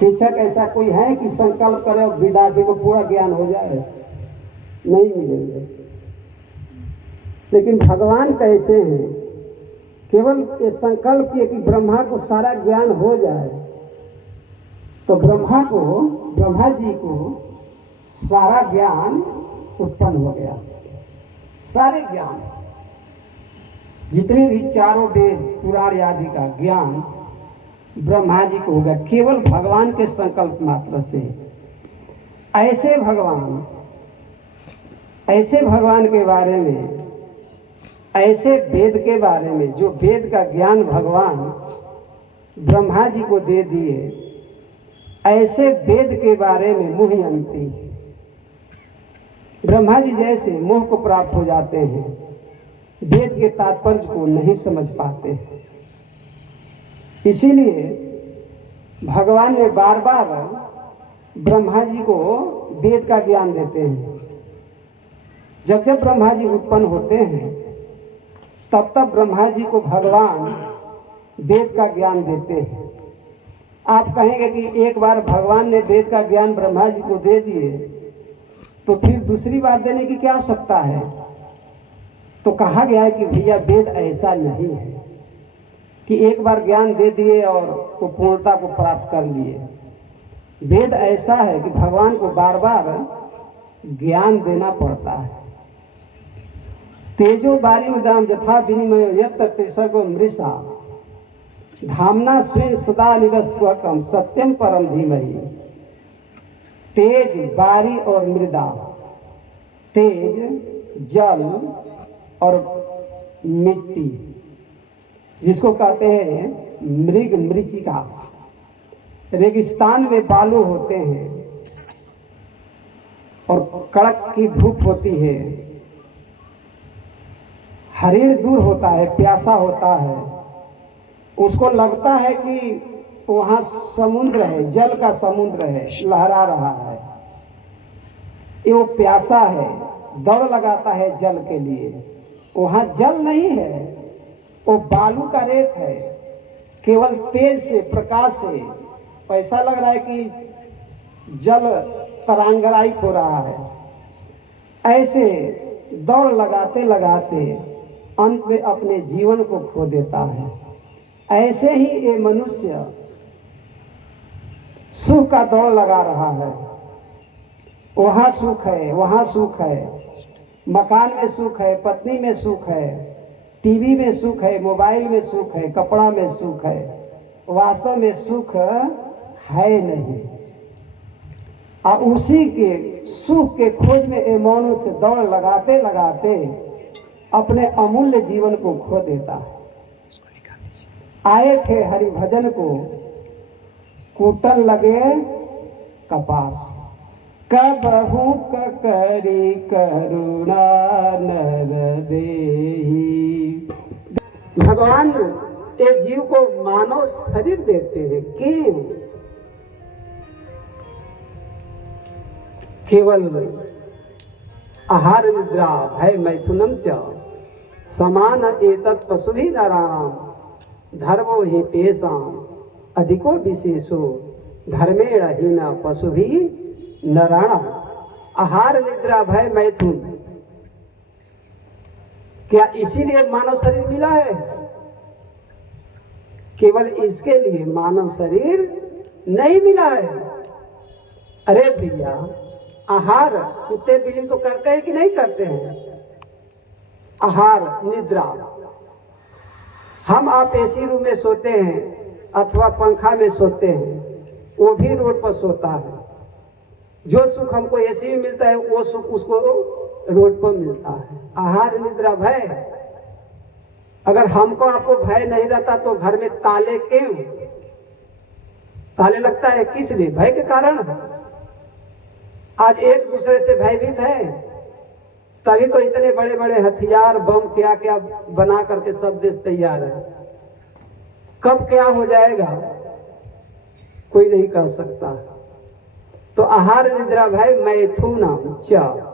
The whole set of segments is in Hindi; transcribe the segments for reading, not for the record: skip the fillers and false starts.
शिक्षक ऐसा कोई है कि संकल्प करे और विद्यार्थी को पूरा ज्ञान हो जाए? नहीं मिलेंगे। लेकिन भगवान कैसे हैं? केवल ये संकल्प किए कि ब्रह्मा को सारा ज्ञान हो जाए, तो ब्रह्मा जी को सारा ज्ञान उत्पन्न हो गया। सारे ज्ञान, जितने भी चारों वेद पुराण आदि का ज्ञान ब्रह्मा जी को हो गया, केवल भगवान के संकल्प मात्र से। ऐसे भगवान के बारे में, ऐसे वेद के बारे में, जो वेद का ज्ञान भगवान ब्रह्मा जी को दे दिए, ऐसे वेद के बारे में मोहयंती, ब्रह्मा जी जैसे मोह को प्राप्त हो जाते हैं, वेद के तात्पर्य को नहीं समझ पाते। इसीलिए भगवान ने बार बार ब्रह्मा जी को वेद का ज्ञान देते हैं। जब जब ब्रह्मा जी उत्पन्न होते हैं, तब तब ब्रह्मा जी को भगवान वेद का ज्ञान देते हैं। आप कहेंगे कि एक बार भगवान ने वेद का ज्ञान ब्रह्मा जी को दे दिए, तो फिर दूसरी बार देने की क्या आवश्यकता है? तो कहा गया है कि भैया वेद ऐसा नहीं है कि एक बार ज्ञान दे दिए और वो पूर्णता को प्राप्त कर लिए। वेद ऐसा है कि भगवान को बार बार ज्ञान देना पड़ता है। तेजो वारिमृदाम यथा विनिमयो यत्र त्रिसर्गो मृषा धामना स्वे सदा निरस्त्वकम सत्यम परम धीमहि। तेज, वारी और मृदा, तेज जल और मिट्टी, जिसको कहते हैं मृग मृचिका। रेगिस्तान में बालू होते हैं और कड़क की धूप होती है, हरिण दूर होता है, प्यासा होता है, उसको लगता है कि वहां समुद्र है, जल का समुद्र है, लहरा रहा है। ये वो प्यासा है, दौड़ लगाता है जल के लिए। वहां जल नहीं है, वो बालू का रेत है। केवल तेज से, प्रकाश से ऐसा लग रहा है कि जल तरांगराई हो रहा है। ऐसे दौड़ लगाते लगाते अंत में अपने जीवन को खो देता है। ऐसे ही ये मनुष्य सुख का दौड़ लगा रहा है। वहां सुख है, वहां सुख है, मकान में सुख है, पत्नी में सुख है, टीवी में सुख है, मोबाइल में सुख है, कपड़ा में सुख है। वास्तव में सुख है नहीं। और उसी के सुख के खोज में ये मनुष्य दौड़ लगाते लगाते अपने अमूल्य जीवन को खो देता है। आए थे हरि भजन को, कूटन लगे कपास। कबहू करी करुणा नर देहि। भगवान एक जीव को मानव शरीर देते हैं। क्यों? केवल आहार निद्रा भय मैथुनम च समान एतत् पशुभिः नराणाम् धर्मो हि तेषाम् अधिको विशेषो धर्मेण हीन पशुभिः नराणाम्। आहार निद्रा भय मैथुन, क्या इसीलिए मानव शरीर मिला है? केवल इसके लिए मानव शरीर नहीं मिला है। अरे भैया, आहार कुत्ते बिल्ली तो करते हैं कि नहीं करते हैं? आहार निद्रा, हम आप एसी रूम में सोते हैं अथवा पंखा में सोते हैं, वो भी रोड पर सोता है। जो सुख हमको एसी में मिलता है वो सुख उसको रोड पर मिलता है। आहार निद्रा भय। अगर हमको आपको भय नहीं रहता तो घर में ताले क्यों? ताले लगता है किस लिए? भय के कारण। आज एक दूसरे से भयभीत है, तभी तो इतने बड़े बड़े हथियार, बम, क्या क्या बना करके सब देश तैयार है। कब क्या हो जाएगा कोई नहीं कह सकता। तो आहार निद्रा भय मैथुनम च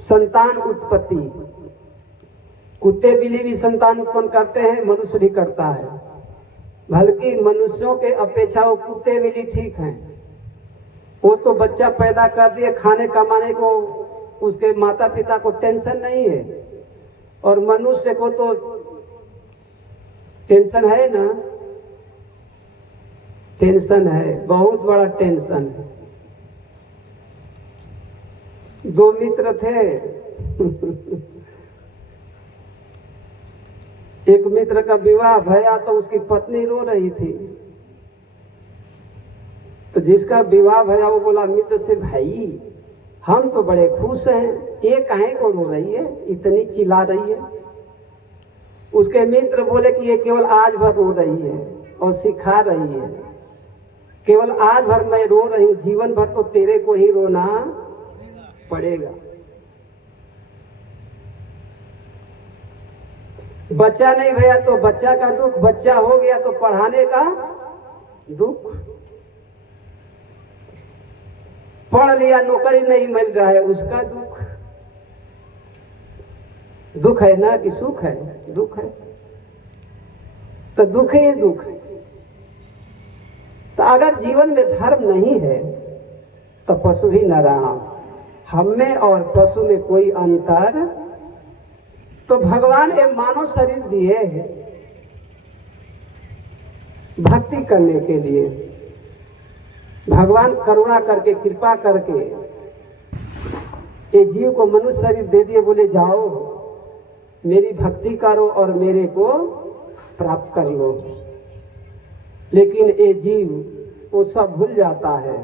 संतान उत्पत्ति। कुत्ते बिल्ली भी संतान उत्पन्न करते हैं, मनुष्य भी करता है। बल्कि मनुष्यों के अपेक्षा वो कुत्ते बिल्ली ठीक हैं। वो तो बच्चा पैदा कर दिए, खाने कमाने को उसके माता पिता को टेंशन नहीं है, और मनुष्य को तो टेंशन है ना, टेंशन है, बहुत बड़ा टेंशन है। दो मित्र थे एक मित्र का विवाह भया तो उसकी पत्नी रो रही थी, तो जिसका विवाह भया वो बोला मित्र से, भाई हम तो बड़े खुश हैं, ये काहे को रो रही है, इतनी चिल्ला रही है। उसके मित्र बोले कि ये केवल आज भर रो रही है और सिखा रही है, केवल आज भर मैं रो रही हूँ, जीवन भर तो तेरे को ही रोना पड़ेगा। बच्चा नहीं भैया तो बच्चा का दुख, बच्चा हो गया तो पढ़ाने का दुख, पढ़ लिया नौकरी नहीं मिल रहा है उसका दुख। दुख है ना कि सुख है? दुख है, तो दुख ही दुख है। तो अगर जीवन में धर्म नहीं है तो पशु ही नारायण। हम में और पशु में कोई अंतर, तो भगवान एक मानव शरीर दिए हैं भक्ति करने के लिए। भगवान करुणा करके कृपा करके ये जीव को मनुष्य शरीर दे दिए, बोले जाओ मेरी भक्ति करो और मेरे को प्राप्त कर लो। लेकिन ये जीव वो सब भूल जाता है।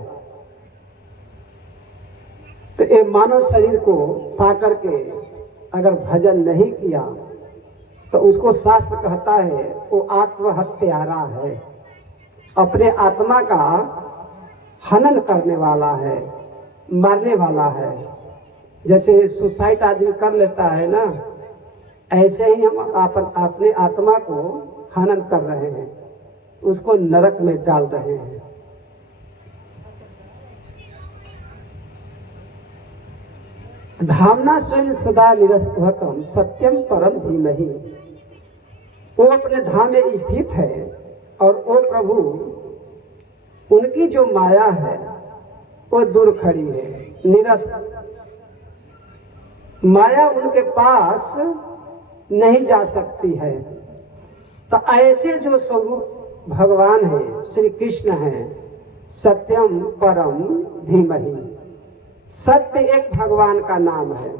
तो ये मानव शरीर को पा करके अगर भजन नहीं किया तो उसको शास्त्र कहता है वो आत्महत्यारा है, अपने आत्मा का हनन करने वाला है, मारने वाला है। जैसे सुसाइड आदमी कर लेता है ना, ऐसे ही हम अपने आत्मा को हनन कर रहे हैं, उसको नरक में डाल रहे हैं। धामना स्वयं सदा निरस्तम सत्यम परम धीमहि। वो अपने धाम में स्थित है और वो प्रभु, उनकी जो माया है वो दूर खड़ी है, निरस्त। माया उनके पास नहीं जा सकती है। तो ऐसे जो स्वरूप भगवान है, श्री कृष्ण है, सत्यम परम धीमहि। सत्य एक भगवान का नाम है,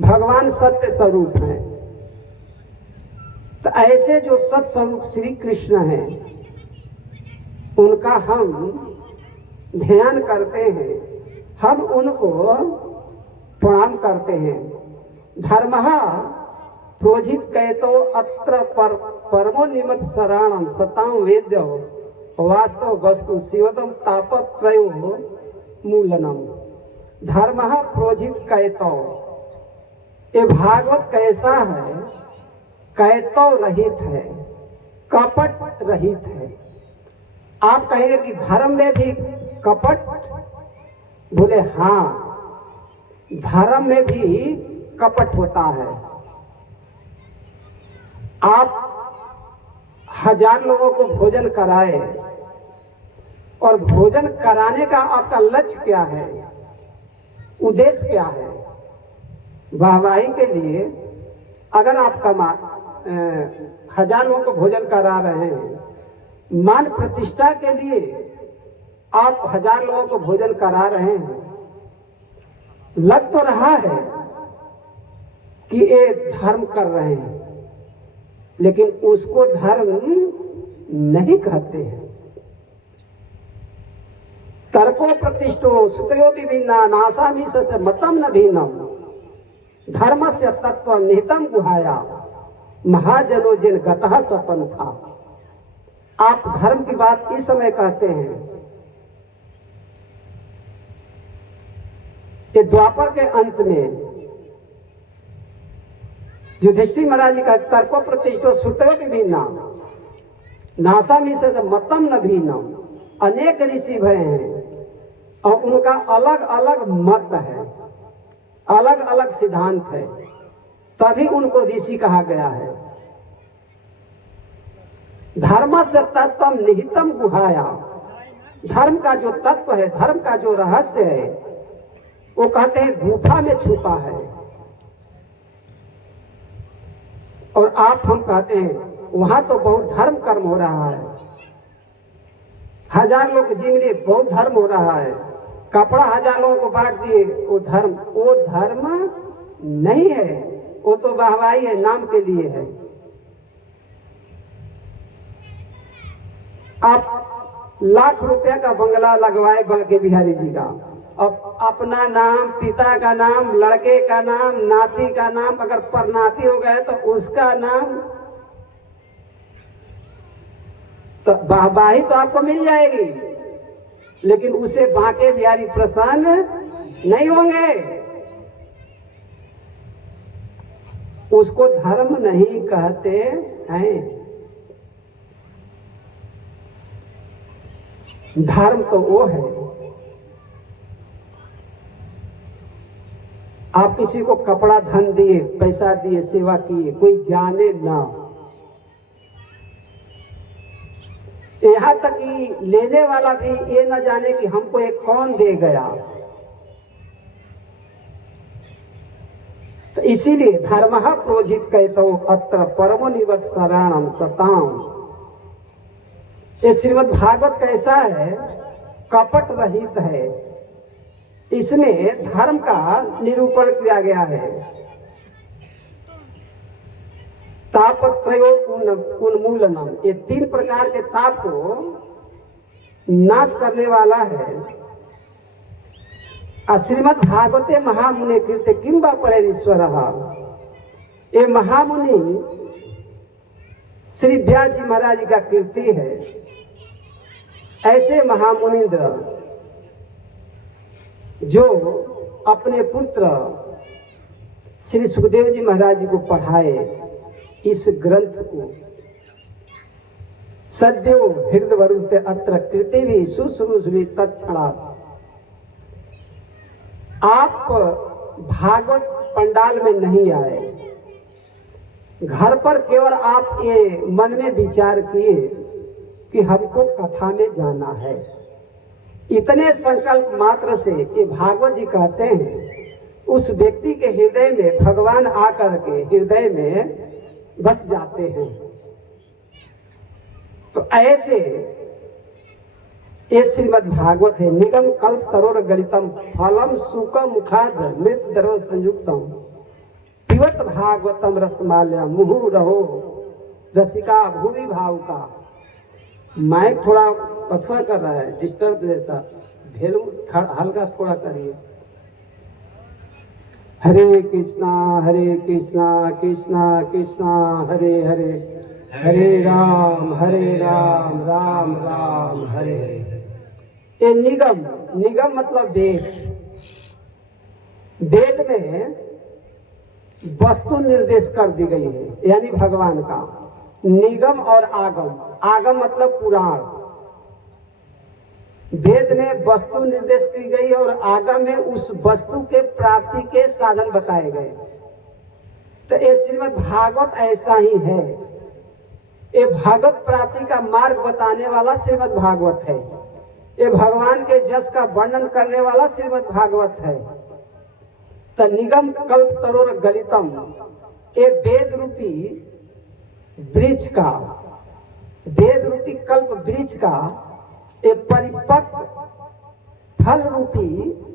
भगवान सत्य स्वरूप है। तो ऐसे जो सत्य स्वरूप श्री कृष्ण है, उनका हम ध्यान करते हैं, हम उनको प्रणाम करते हैं। धर्मः प्रोजित कहतो अत्र परमो निमत शरणम सताम वेद्य वास्तव वस्तु शिवदम तापत्रयो मूलनम। धर्मः प्रोजित कहतो, ये भागवत कैसा है? कहतो रहित है, कपट रहित है। आप कहेंगे कि धर्म में भी कपट? बोले हाँ, धर्म में भी कपट होता है। आप 1000 लोगों को भोजन कराए और भोजन कराने का आपका लक्ष्य क्या है, उद्देश्य क्या है? वाहवाही के लिए अगर आप 1000 लोगों को भोजन करा रहे हैं, मान प्रतिष्ठा के लिए आप 1000 लोगों को भोजन करा रहे हैं, लग तो रहा है कि ये धर्म कर रहे हैं, लेकिन उसको धर्म नहीं कहते हैं। तर्को प्रतिष्ठो सुतयो विभिन्ना नासामि सच मतम न भिन्नम धर्मस्य तत्व निहितम गुहाया महाजनो जिन गतः सपन था। आप धर्म की बात इस समय कहते हैं कि द्वापर के अंत में युधिष्ठिर महाराज जी का तर्को प्रतिष्ठो सुतयो विभिन्ना नासामि सच मतम न भिन्नम। अनेक ऋषि भय हैं और उनका अलग अलग मत है, अलग अलग सिद्धांत है, तभी उनको ऋषि कहा गया है। धर्म से तत्वम निहितम गुहाया, धर्म का जो तत्व है, धर्म का जो रहस्य है, वो कहते हैं गुफा में छुपा है। और आप हम कहते हैं वहां तो बहुत धर्म कर्म हो रहा है, 1000 लोग जिम लिए बहुत धर्म हो रहा है, कपड़ा 1000 लोगों को बांट दिए, वो धर्म नहीं है, वो तो वाहवाही है, नाम के लिए है। आप लाख रुपया का बंगला लगवाए बंके बिहारी जी का, अब अपना नाम, पिता का नाम, लड़के का नाम, नाती का नाम, अगर परनाती हो गए तो उसका नाम, तो वाहवाही तो आपको मिल जाएगी, लेकिन उसे बांके बिहारी प्रसन्न नहीं होंगे। उसको धर्म नहीं कहते हैं। धर्म तो वो है, आप किसी को कपड़ा धन दिए, पैसा दिए, सेवा किए, कोई जाने ना, यहां तक कि लेने वाला भी ये न जाने कि हमको ये कौन दे गया। तो इसीलिए धर्म प्रोजित कहते अत्र परमो निवर्सराणम सताम। ये श्रीमद् भागवत कैसा है? कपट रहित है, इसमें धर्म का निरूपण किया गया है। तापत्रयो उन्मूलनम, ये 3 प्रकार के ताप को नाश करने वाला है। श्रीमद् भागवते महामुनि कृत्य किम वा परेश्वर, ये महामुनि श्री व्यास जी महाराज का कीर्ति है। ऐसे महामुनिंद्र जो अपने पुत्र श्री सुखदेव जी महाराज जी को पढ़ाए इस ग्रंथ को, सद्यो हृदय वरुते अत्र कृते भी सुश्रूषुरी तत्क्षणा। आप भागवत पंडाल में नहीं आए, घर पर केवल आप ये मन में विचार किए कि हमको कथा में जाना है। इतने संकल्प मात्र से ये भागवत जी कहते हैं उस व्यक्ति के हृदय में भगवान आकर के हृदय में बस जाते हैं। तो ऐसे ये श्रीमद् भागवत है। निगम कल्प तरोर गलितम फलम सुकम मुखाद मृत दरो संयुक्तम पिबत भागवतम रसमाल्या मुहु रहो रसिका भूमि भाव का। माइक थोड़ा अथवा कर रहा है, डिस्टर्ब जैसा, हल्का थोड़ा करिए। हरे कृष्णा कृष्णा कृष्णा हरे हरे, हरे राम राम राम हरे हरे। ये निगम मतलब वेद। वेद में वस्तु निर्देश कर दी गई है, यानी भगवान का। निगम और आगम मतलब पुराण। वेद में वस्तु निर्देश की गई और आगम में उस वस्तु के प्राप्ति के साधन बताए गए। तो ये श्रीमद् भागवत ऐसा ही है। ये भागवत प्राप्ति का मार्ग बताने वाला श्रीमद् भागवत है। ये भगवान के जस का वर्णन करने वाला श्रीमद् भागवत है। तो निगम कल्प तरोर गलितम, ये वेद रूपी वृक्ष का, वेद रूपी कल्प वृक्ष का ये परिपक्व फल रूपी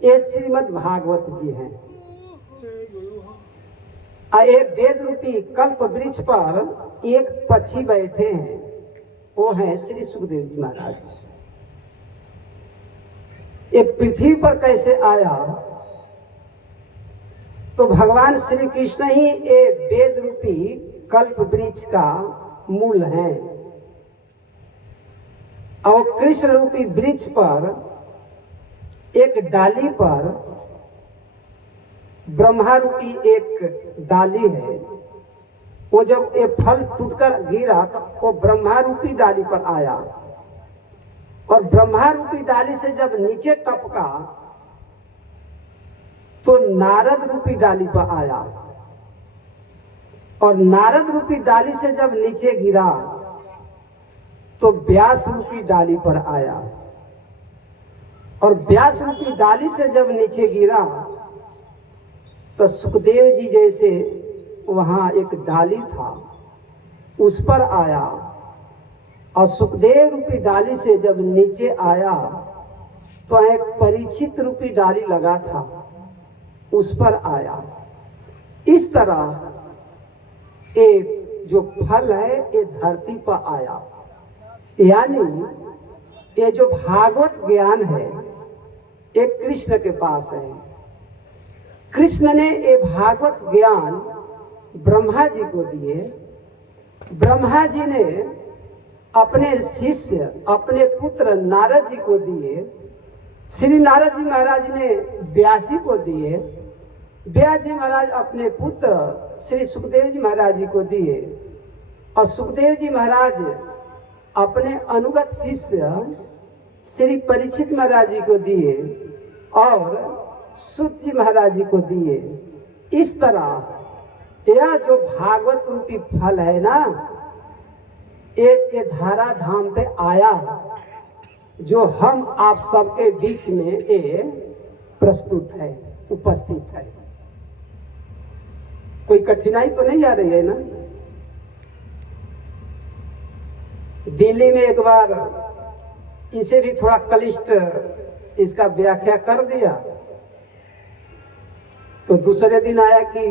ये श्रीमद् भागवत जी हैं। ये वेद रूपी कल्प वृक्ष पर एक पक्षी बैठे हैं, वो है श्री सुखदेव जी महाराज। ये पृथ्वी पर कैसे आया? तो भगवान श्री कृष्ण ही ये वेद रूपी कल्प वृक्ष का मूल है। और कृष्ण रूपी वृक्ष पर एक डाली पर ब्रह्मा रूपी एक डाली है। वो जब ये फल टूटकर गिरा तो वो ब्रह्मा रूपी डाली पर आया, और ब्रह्मा रूपी डाली से जब नीचे टपका तो नारद रूपी डाली पर आया, और नारद रूपी डाली से जब नीचे गिरा तो व्यास रूपी डाली पर आया, और व्यास रूपी डाली से जब नीचे गिरा तो सुखदेव जी जैसे वहां एक डाली था उस पर आया, और सुखदेव रूपी डाली से जब नीचे आया तो एक परीक्षित रूपी डाली लगा था उस पर आया। इस तरह एक जो फल है ये धरती पर आया। यानी ये जो भागवत ज्ञान है ये कृष्ण के पास है। कृष्ण ने ये भागवत ज्ञान ब्रह्मा जी को दिए। ब्रह्मा जी ने अपने शिष्य अपने पुत्र नारद जी को दिए। श्री नारद जी महाराज ने व्यास जी को दिए। व्यास जी महाराज अपने पुत्र श्री सुखदेव जी महाराज जी को दिए, और सुखदेव जी महाराज अपने अनुगत शिष्य श्री परीक्षित महाराज जी को दिए और सूत जी महाराज जी को दिए। इस तरह यह जो भागवत रूपी फल है ना, एक धारा धाम पे आया जो हम आप सबके बीच में ये प्रस्तुत है, उपस्थित है। कोई कठिनाई तो नहीं आ रही है ना? दिल्ली में एक बार इसे भी थोड़ा क्लिष्ट इसका व्याख्या कर दिया, तो दूसरे दिन आया कि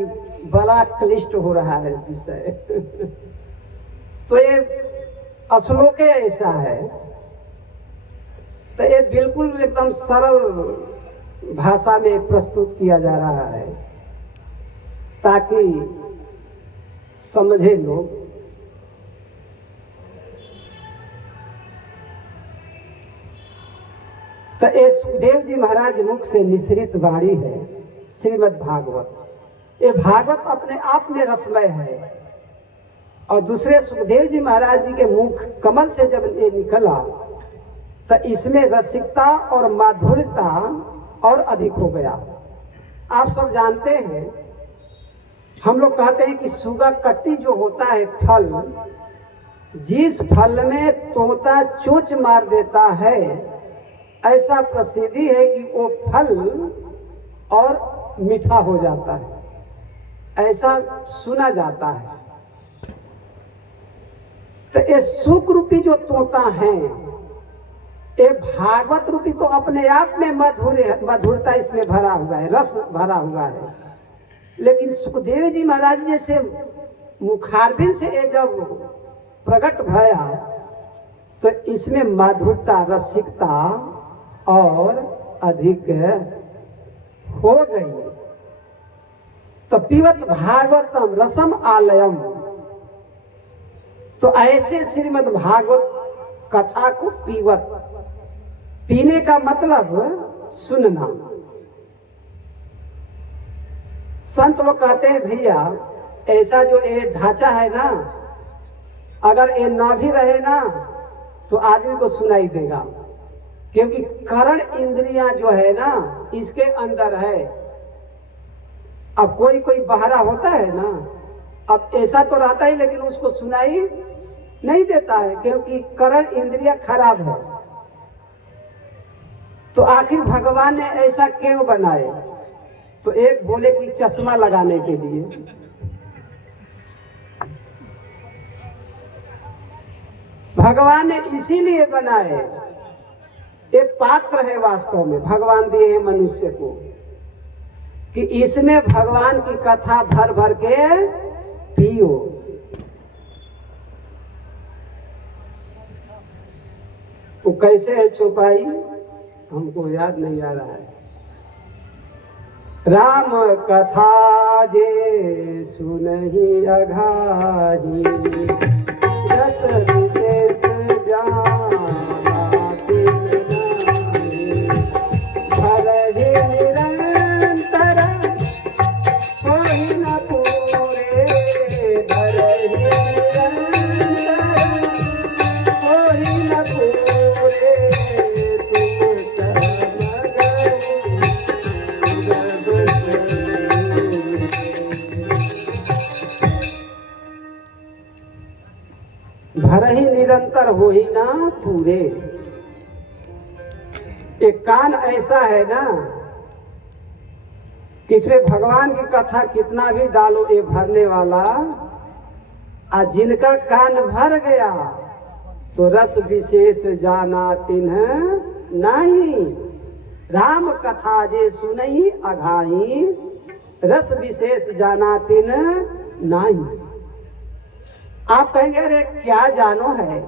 बड़ा क्लिष्ट हो रहा है विषय। तो ये श्लोक ऐसा है, तो ये बिल्कुल एकदम सरल भाषा में प्रस्तुत किया जा रहा है ताकि समझे लोग। तो ये सुखदेव जी महाराज मुख से निश्रित वाणी है श्रीमद् भागवत। ये भागवत अपने आप में रसमय है, और दूसरे सुखदेव जी महाराज जी के मुख कमल से जब ये निकला तो इसमें रसिकता और माधुर्यता और अधिक हो गया। आप सब जानते हैं, हम लोग कहते हैं कि सुगा कट्टी जो होता है फल, जिस फल में तोता चोंच मार देता है, ऐसा प्रसिद्धि है कि वो फल और मीठा हो जाता है, ऐसा सुना जाता है। तो ये सुख रूपी जो तोता है, ये भागवत रूपी तो अपने आप में मधुरता इसमें भरा हुआ है, रस भरा हुआ है। लेकिन सुखदेव जी महाराज जैसे मुखारबिंद से ये जब प्रकट भया तो इसमें माधुरता रसिकता और अधिक हो गई। तो पीवत भागवतम रसम आलयम, तो ऐसे श्रीमद् भागवत कथा को पीवत, पीने का मतलब सुनना। संत लोग कहते हैं भैया ऐसा जो ये ढांचा है ना, अगर ये ना भी रहे ना तो आदमी को सुनाई देगा, क्योंकि करण इंद्रियां जो है ना इसके अंदर है। अब कोई कोई बहरा होता है ना, अब ऐसा तो रहता ही लेकिन उसको सुनाई नहीं देता है, क्योंकि करण इंद्रियां खराब है। तो आखिर भगवान ने ऐसा क्यों बनाए? तो एक बोले कि चश्मा लगाने के लिए, भगवान ने इसीलिए बनाए। एक पात्र है वास्तव में भगवान दिए हैं मनुष्य को, कि इसमें भगवान की कथा भर भर के पियो। वो कैसे है चौपाई हमको याद नहीं आ रहा है। राम कथा जे सुनहि अघाही, रस विशेष जाना तिन नाही। भरहि निरंतर होहि न पूरे, भरहि निरंतर होहि न पूरे। तुम सब गई निरंतर हो ही ना पूरे। एक कान ऐसा है ना कि इसमें भगवान की कथा कितना भी डालो ये भरने वाला। आज जिनका कान भर गया तो रस विशेष जाना तिन्ह नहीं। राम कथा जे सुनई अघाई, रस विशेष जाना तिन्ह नहीं। आप कहेंगे अरे क्या जानो है,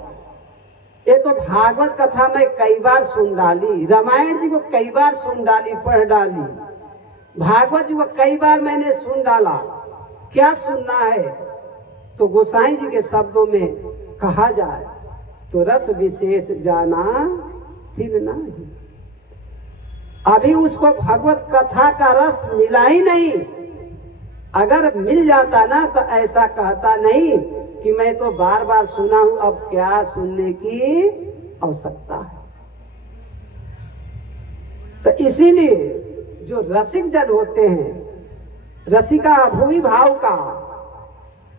ये तो भागवत कथा में कई बार सुन डाली, रामायण जी को कई बार सुन डाली, पढ़ डाली, भागवत जी को कई बार मैंने सुन डाला, क्या सुनना है? तो गोसाई जी के शब्दों में कहा जाए तो रस विशेष जाना तिन्ह नहीं। अभी उसको भगवत कथा का रस मिला ही नहीं। अगर मिल जाता ना तो ऐसा कहता नहीं कि मैं तो बार बार सुना हूं, अब क्या सुनने की आवश्यकता है। तो इसीलिए जो रसिक जन होते हैं, रसिका भूमि भाव का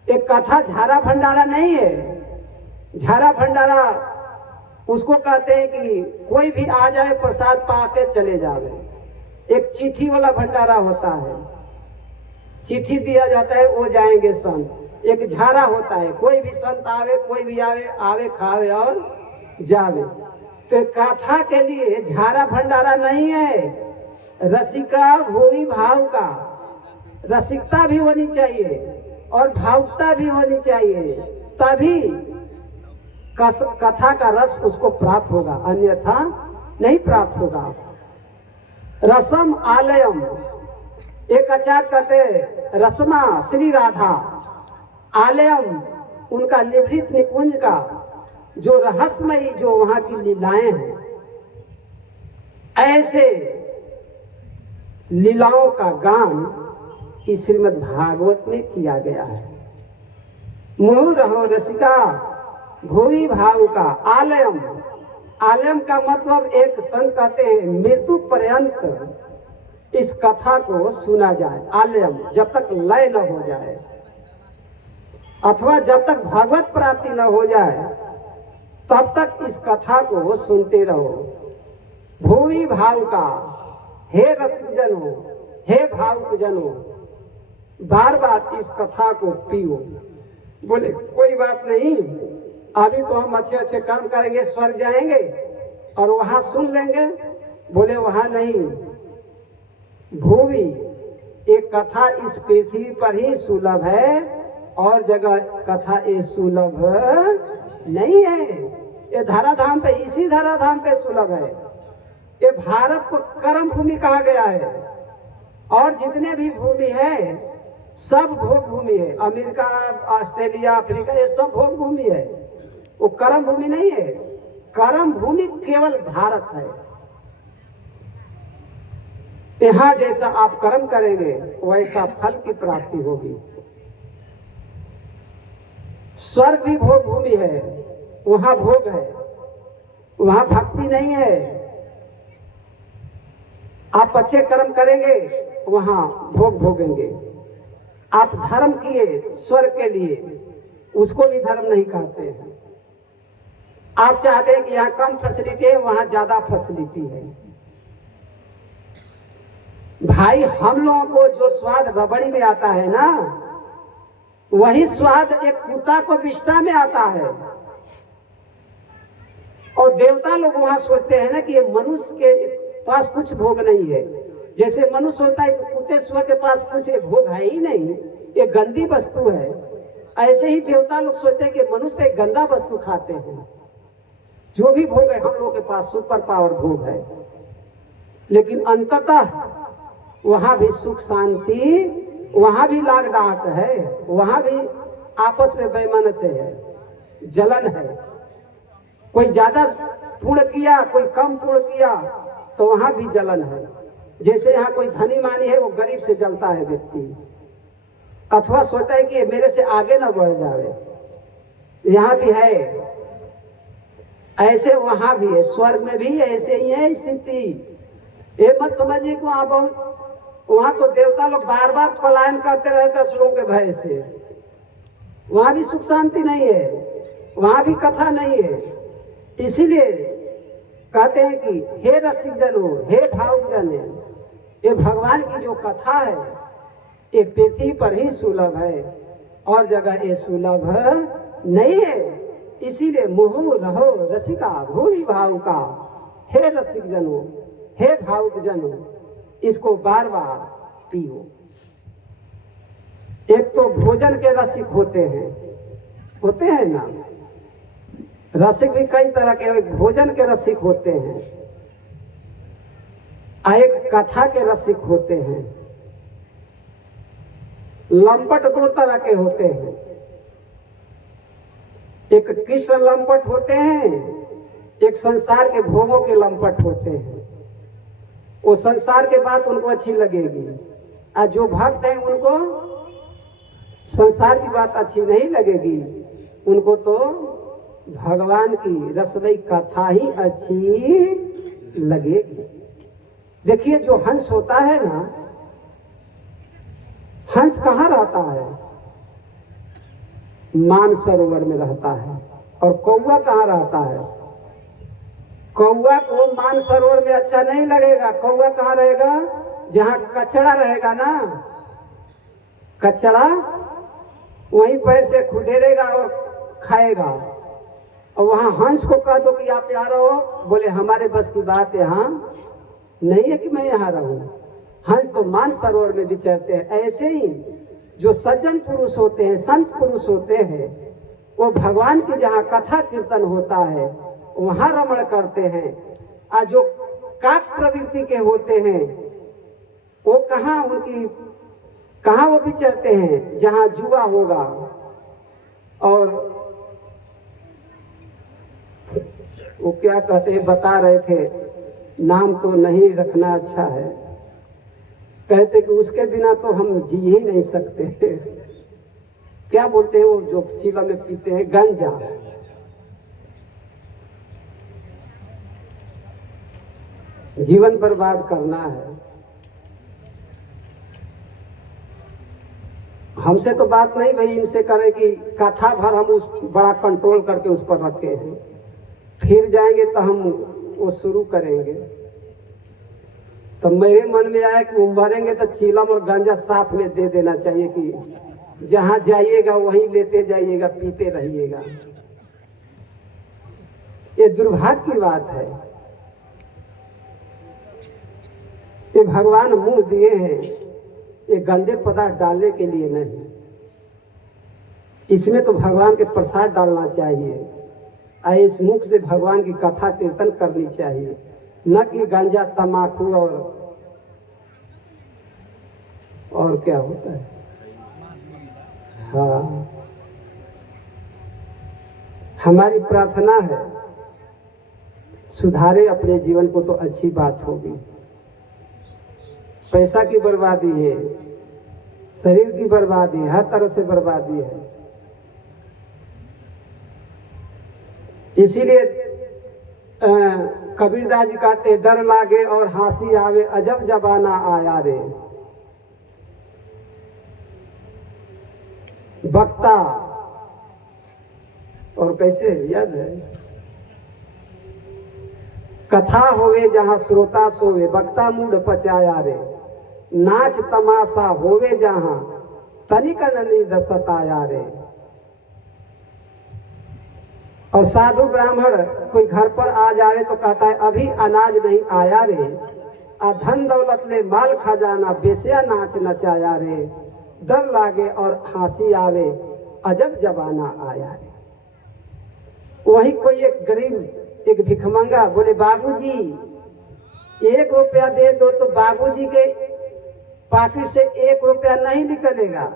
एक कथा झारा भंडारा नहीं है। झारा भंडारा उसको कहते हैं कि कोई भी आ जाए प्रसाद पाके चले जावे। एक चिट्ठी वाला भंडारा होता है, चिट्ठी दिया जाता है, वो जाएंगे संत। एक झारा होता है, कोई भी संत आवे, कोई भी आवे, आवे खावे और जावे। तो कथा के लिए झारा भंडारा नहीं है, रसिका भूमि भाव का। रसिकता भी होनी चाहिए और भावुकता भी होनी चाहिए, तभी कथा का रस उसको प्राप्त होगा, अन्यथा नहीं प्राप्त होगा। रसम आलयम, एक आचार्य कहते रसमा श्री राधा, आलयम उनका निवृत्त निकुंज का जो रहस्यमयी जो वहां की लीलाएं हैं, ऐसे लीलाओं का गान इस श्रीमद् भागवत में किया गया है। मोह रहो रसिका भूमि भाव का आलयम। आलयम का मतलब एक संत कहते हैं मृत्यु पर्यंत इस कथा को सुना जाए। आलयम जब तक लय न हो जाए अथवा जब तक भगवत प्राप्ति न हो जाए तब तक इस कथा को सुनते रहो। भूमि भाव का, हे रसिक जनो, हे भावुक जनो, बार बार इस कथा को पियो। बोले कोई बात नहीं, अभी तो हम अच्छे अच्छे कर्म करेंगे, स्वर्ग जाएंगे और वहां सुन लेंगे। बोले वहां नहीं, भूमि एक कथा इस पृथ्वी पर ही सुलभ है और जगह कथा ये सुलभ नहीं है। ये धराधाम पे, इसी धराधाम पे सुलभ है। ये भारत को कर्म भूमि कहा गया है और जितने भी भूमि है सब भोग भूमि है। अमेरिका, ऑस्ट्रेलिया, अफ्रीका, ये सब भोग भूमि है, वो कर्म भूमि नहीं है। कर्म भूमि केवल भारत है। यहाँ जैसा आप कर्म करेंगे वैसा फल की प्राप्ति होगी। स्वर्ग भी भोग भूमि है, वहां भोग है, वहां भक्ति नहीं है। आप अच्छे कर्म करेंगे वहां भोग भोगेंगे। आप धर्म किए स्वर्ग के लिए, उसको भी धर्म नहीं कहते हैं। आप चाहते हैं कि यहाँ कम फैसिलिटी है, वहां ज्यादा फैसिलिटी है। भाई हम लोगों को जो स्वाद रबड़ी में आता है ना, वही स्वाद एक कुत्ता को बिष्टा में आता है। और देवता लोग वहां सोचते हैं ना कि ये मनुष्य के पास कुछ भोग नहीं है। जैसे मनुष्य होता है कि कुत्ते सुअर के पास कुछ भोग है ही नहीं, ये गंदी वस्तु है। ऐसे ही देवता लोग सोचते हैं कि मनुष्य एक गंदा वस्तु खाते हैं। जो भी भोग है हम लोग के पास सुपर पावर भोग है, लेकिन अंततः वहां भी सुख शांति, वहां भी लाग डाक है, वहां भी आपस में बेमनस है, जलन है। कोई ज्यादा पुण्य किया, कोई कम पुण्य किया तो वहां भी जलन है। जैसे यहाँ कोई धनी मानी है, वो गरीब से जलता है व्यक्ति, अथवा सोचता है कि ये मेरे से आगे ना बढ़ जाए। यहाँ भी है ऐसे, वहां भी है, स्वर्ग में भी ऐसे ही है स्थिति। ये मत समझिए कि वहां बहुत, वहां तो देवता लोग बार बार पलायन करते रहते असुरों के भय से। वहां भी सुख शांति नहीं है। वहां भी कथा नहीं है। इसीलिए कहते हैं कि हे रसिक जनो, हे भावुक जन, ये भगवान की जो कथा है ये पृथ्वी पर ही सुलभ है, और जगह ये सुलभ नहीं है। इसीलिए मुहु रहो रसिका भूमि भावुका, हे रसिक जनो, हे भावुक जनो, इसको बार बार पियो। एक तो भोजन के रसिक होते हैं ना, रसिक भी कई तरह के, भोजन के रसिक होते हैं, एक कथा के रसिक होते हैं। लंपट दो तरह के होते हैं, एक कृष्ण लंपट होते हैं, एक संसार के भोगों के लंपट होते हैं। वो संसार के बात उनको अच्छी लगेगी, और जो भक्त हैं उनको संसार की बात अच्छी नहीं लगेगी, उनको तो भगवान की रसमयी कथा ही अच्छी लगेगी। देखिए जो हंस होता है ना, हंस कहाँ रहता है? मानसरोवर में रहता है। और कौवा कहाँ रहता है? कौवा को मानसरोवर में अच्छा नहीं लगेगा। कौवा कहाँ रहेगा? जहाँ कचड़ा रहेगा ना, कचड़ा वहीं पैर से खुदेड़ेगा और खाएगा। और वहां हंस को कह दो कि आप यहाँ रहो, बोले हमारे बस की बात यहाँ नहीं है कि मैं यहाँ रहूं। हंस तो मानसरोवर में विचरते हैं। ऐसे ही जो सज्जन पुरुष होते हैं, संत पुरुष होते हैं, वो भगवान की जहाँ कथा कीर्तन होता है वहां रमण करते हैं। और जो काक प्रवृत्ति के होते हैं वो कहाँ वो विचरते हैं? जहाँ जुआ होगा। और वो क्या कहते हैं, बता रहे थे, नाम तो नहीं रखना अच्छा है, कहते कि उसके बिना तो हम जी ही नहीं सकते। क्या बोलते हैं वो जो चीला में पीते हैं? गंजा। जीवन बर्बाद करना है। हमसे तो बात नहीं भाई इनसे करें कि कथा भर हम उस बड़ा कंट्रोल करके उस पर रखे हैं, फिर जाएंगे तो हम वो शुरू करेंगे। तो मेरे मन में आया कि वो मरेंगे तो चीलम और गांजा साथ में दे देना चाहिए कि जहां जाइएगा वहीं लेते जाइएगा, पीते रहिएगा। ये दुर्भाग्य की बात है। ये भगवान मुंह दिए हैं ये गंदे पदार्थ डालने के लिए नहीं, इसमें तो भगवान के प्रसाद डालना चाहिए। इस मुख से भगवान की कथा कीर्तन करनी चाहिए, न कि गांजा तम्बाकू और क्या होता है। हाँ, हमारी प्रार्थना है सुधारे अपने जीवन को तो अच्छी बात होगी। पैसा की बर्बादी है, शरीर की बर्बादी, हर तरह से बर्बादी है। इसीलिए कबीरदास जी कहते, डर लागे और हंसी आवे, अजब जमाना आया रे। वक्ता, और कैसे याद है, कथा होवे जहां श्रोता सोवे, वक्ता मूड पचाया रे। नाच तमाशा होवे जहां तनिक ननी दसत आया रे। और साधु ब्राह्मण कोई घर पर आ जावे तो कहता है अभी अनाज नहीं आया रे। धन दौलत ले माल खजाना, बेसिया नाच नचाया रे। डर लागे और हंसी आवे, अजब जमाना आया रे। वही कोई एक गरीब, एक भिखमंगा बोले बाबूजी 1 रुपया दे दो, तो बाबूजी के पॉकेट से 1 रुपया नहीं निकलेगा,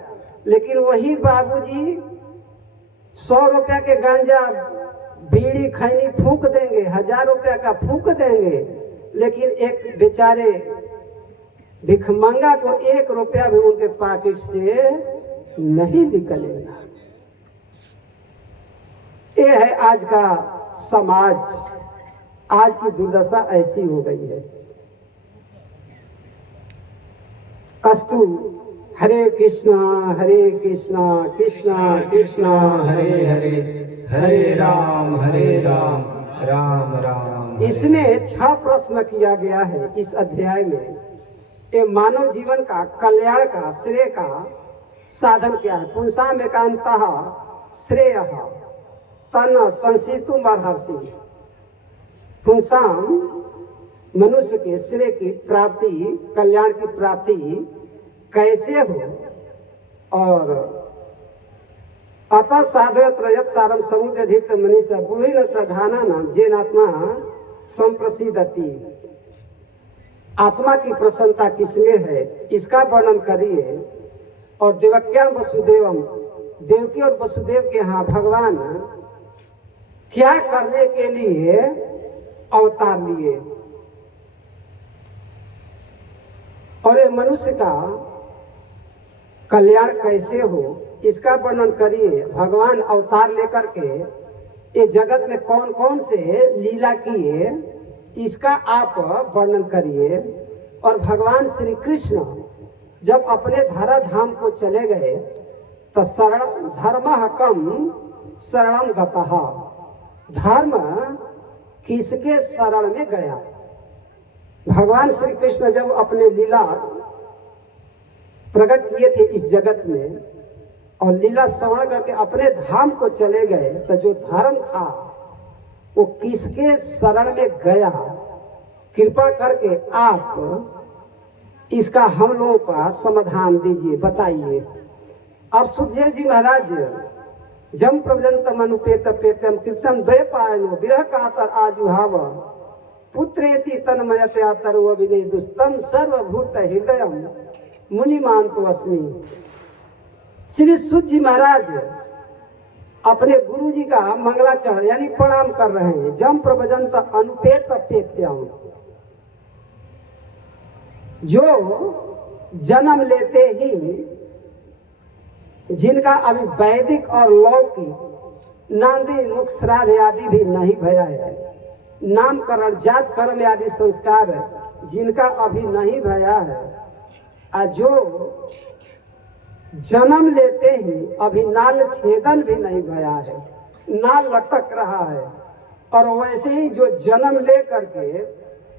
लेकिन वही बाबूजी 100 रुपया के गांजा बीड़ी खैनी फूंक देंगे, 1000 रुपया का फूंक देंगे, लेकिन एक बेचारे भिखमंगा को 1 रुपया भी उनके पॉकेट से नहीं निकलेगा। ये है आज का समाज, आज की दुर्दशा ऐसी हो गई है। अस्तु, हरे कृष्णा कृष्णा कृष्णा हरे हरे, हरे राम राम राम हरे। इसमें 6 प्रश्न किया गया है इस अध्याय में। ये मानव जीवन का कल्याण का श्रेय का साधन क्या है। पुंसाम एकांतः श्रेय तन संसितु मर्हसि। पुंसाम मनुष्य के श्रेय की प्राप्ति, कल्याण की प्राप्ति कैसे हो। और अतः साधुयत रजत सारम समुद्यधित मनीषा बुढ़ी न सधाना नाम जेन आत्मा संप्रसिद्धति। आत्मा की प्रसन्नता किसमें है इसका वर्णन करिए। और देवक्याम वसुदेवम, देवकी और वसुदेव के यहाँ भगवान क्या करने के लिए अवतार लिए और ये मनुष्य का कल्याण कैसे हो इसका वर्णन करिए। भगवान अवतार लेकर के ये जगत में कौन कौन से लीला किए इसका आप वर्णन करिए। और भगवान श्री कृष्ण जब अपने धरा धाम को चले गए तो धर्म कम शरणम गतः। धर्म किसके शरण में गया। भगवान श्री कृष्ण जब अपने लीला प्रकट किए थे इस जगत में और लीला श्रवण करके अपने धाम को चले गए तो जो धर्म था वो किसके शरण में गया। कृपा करके आप इसका हम लोगों का समाधान दीजिए, बताइए। अब सुखदेव जी महाराज जम प्रवजंतम अनुपेत पेतम कृतम द्वैपायनो विरह कातर आजुहाव पुत्रेति तन्मयतया तरुव विनय दुस्तम सर्वभूत हृदयम मुनिमान तो अस्मि। श्री सुध जी महाराज अपने गुरु जी का मंगलाचरण यानी प्रणाम कर रहे हैं। जम प्रवजंत अनुपेत पेत्यम, जो जन्म लेते ही जिनका अभी वैदिक और लौकिक नांदी मुख श्राद्ध आदि भी नहीं भया है, नामकरण जात कर्म आदि संस्कार जिनका अभी नहीं भया है, जो जन्म लेते ही अभी नाल छेदन भी नहीं भया है, नाल लटक रहा है, और वैसे ही जो जन्म ले करके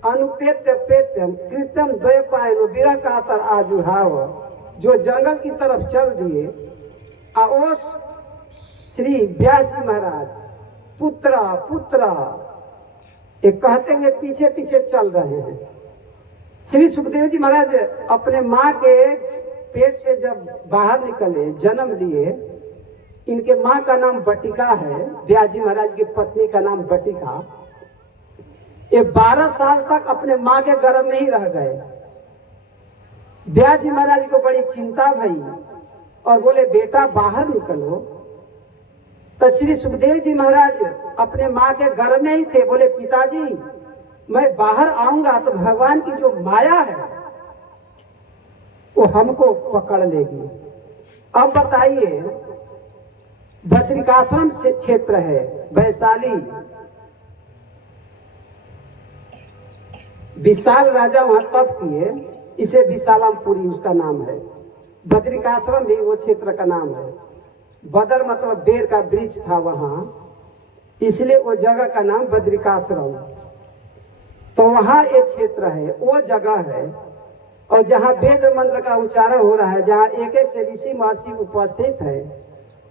अनुपेत्य पेत्यम कृत्यम द्वैपायनो विरह कातर आजुहाव, जो जंगल की तरफ चल दिए। ओस श्री व्यास जी महाराज पुत्र पुत्र एक कहते हुए पीछे पीछे चल रहे हैं। श्री सुखदेव जी महाराज अपने माँ के पेट से जब बाहर निकले, जन्म लिए, इनके माँ का नाम बटिका है, व्यास जी महाराज की पत्नी का नाम बटिका। ये 12 साल तक अपने माँ के गर्भ में ही रह गए। व्यास जी महाराज को बड़ी चिंता भई और बोले बेटा बाहर निकलो। तो श्री सुखदेव जी महाराज अपने माँ के गर्भ में ही थे। बोले पिताजी मैं बाहर आऊंगा तो भगवान की जो माया है वो हमको पकड़ लेगी। अब बताइए, बद्रिकाश्रम से क्षेत्र है वैशाली, विशाल राजा वहां तप किए, इसे विशालमपुरी उसका नाम है। बद्रिकाश्रम भी वो क्षेत्र का नाम है। बदर मतलब बेर का वृक्ष था वहां, इसलिए वो जगह का नाम बद्रिकाश्रम। तो वहां एक क्षेत्र है, वो जगह है, और जहाँ वेद मंत्र का उच्चारण हो रहा है, जहाँ एक एक से ऋषि महर्षि उपस्थित है,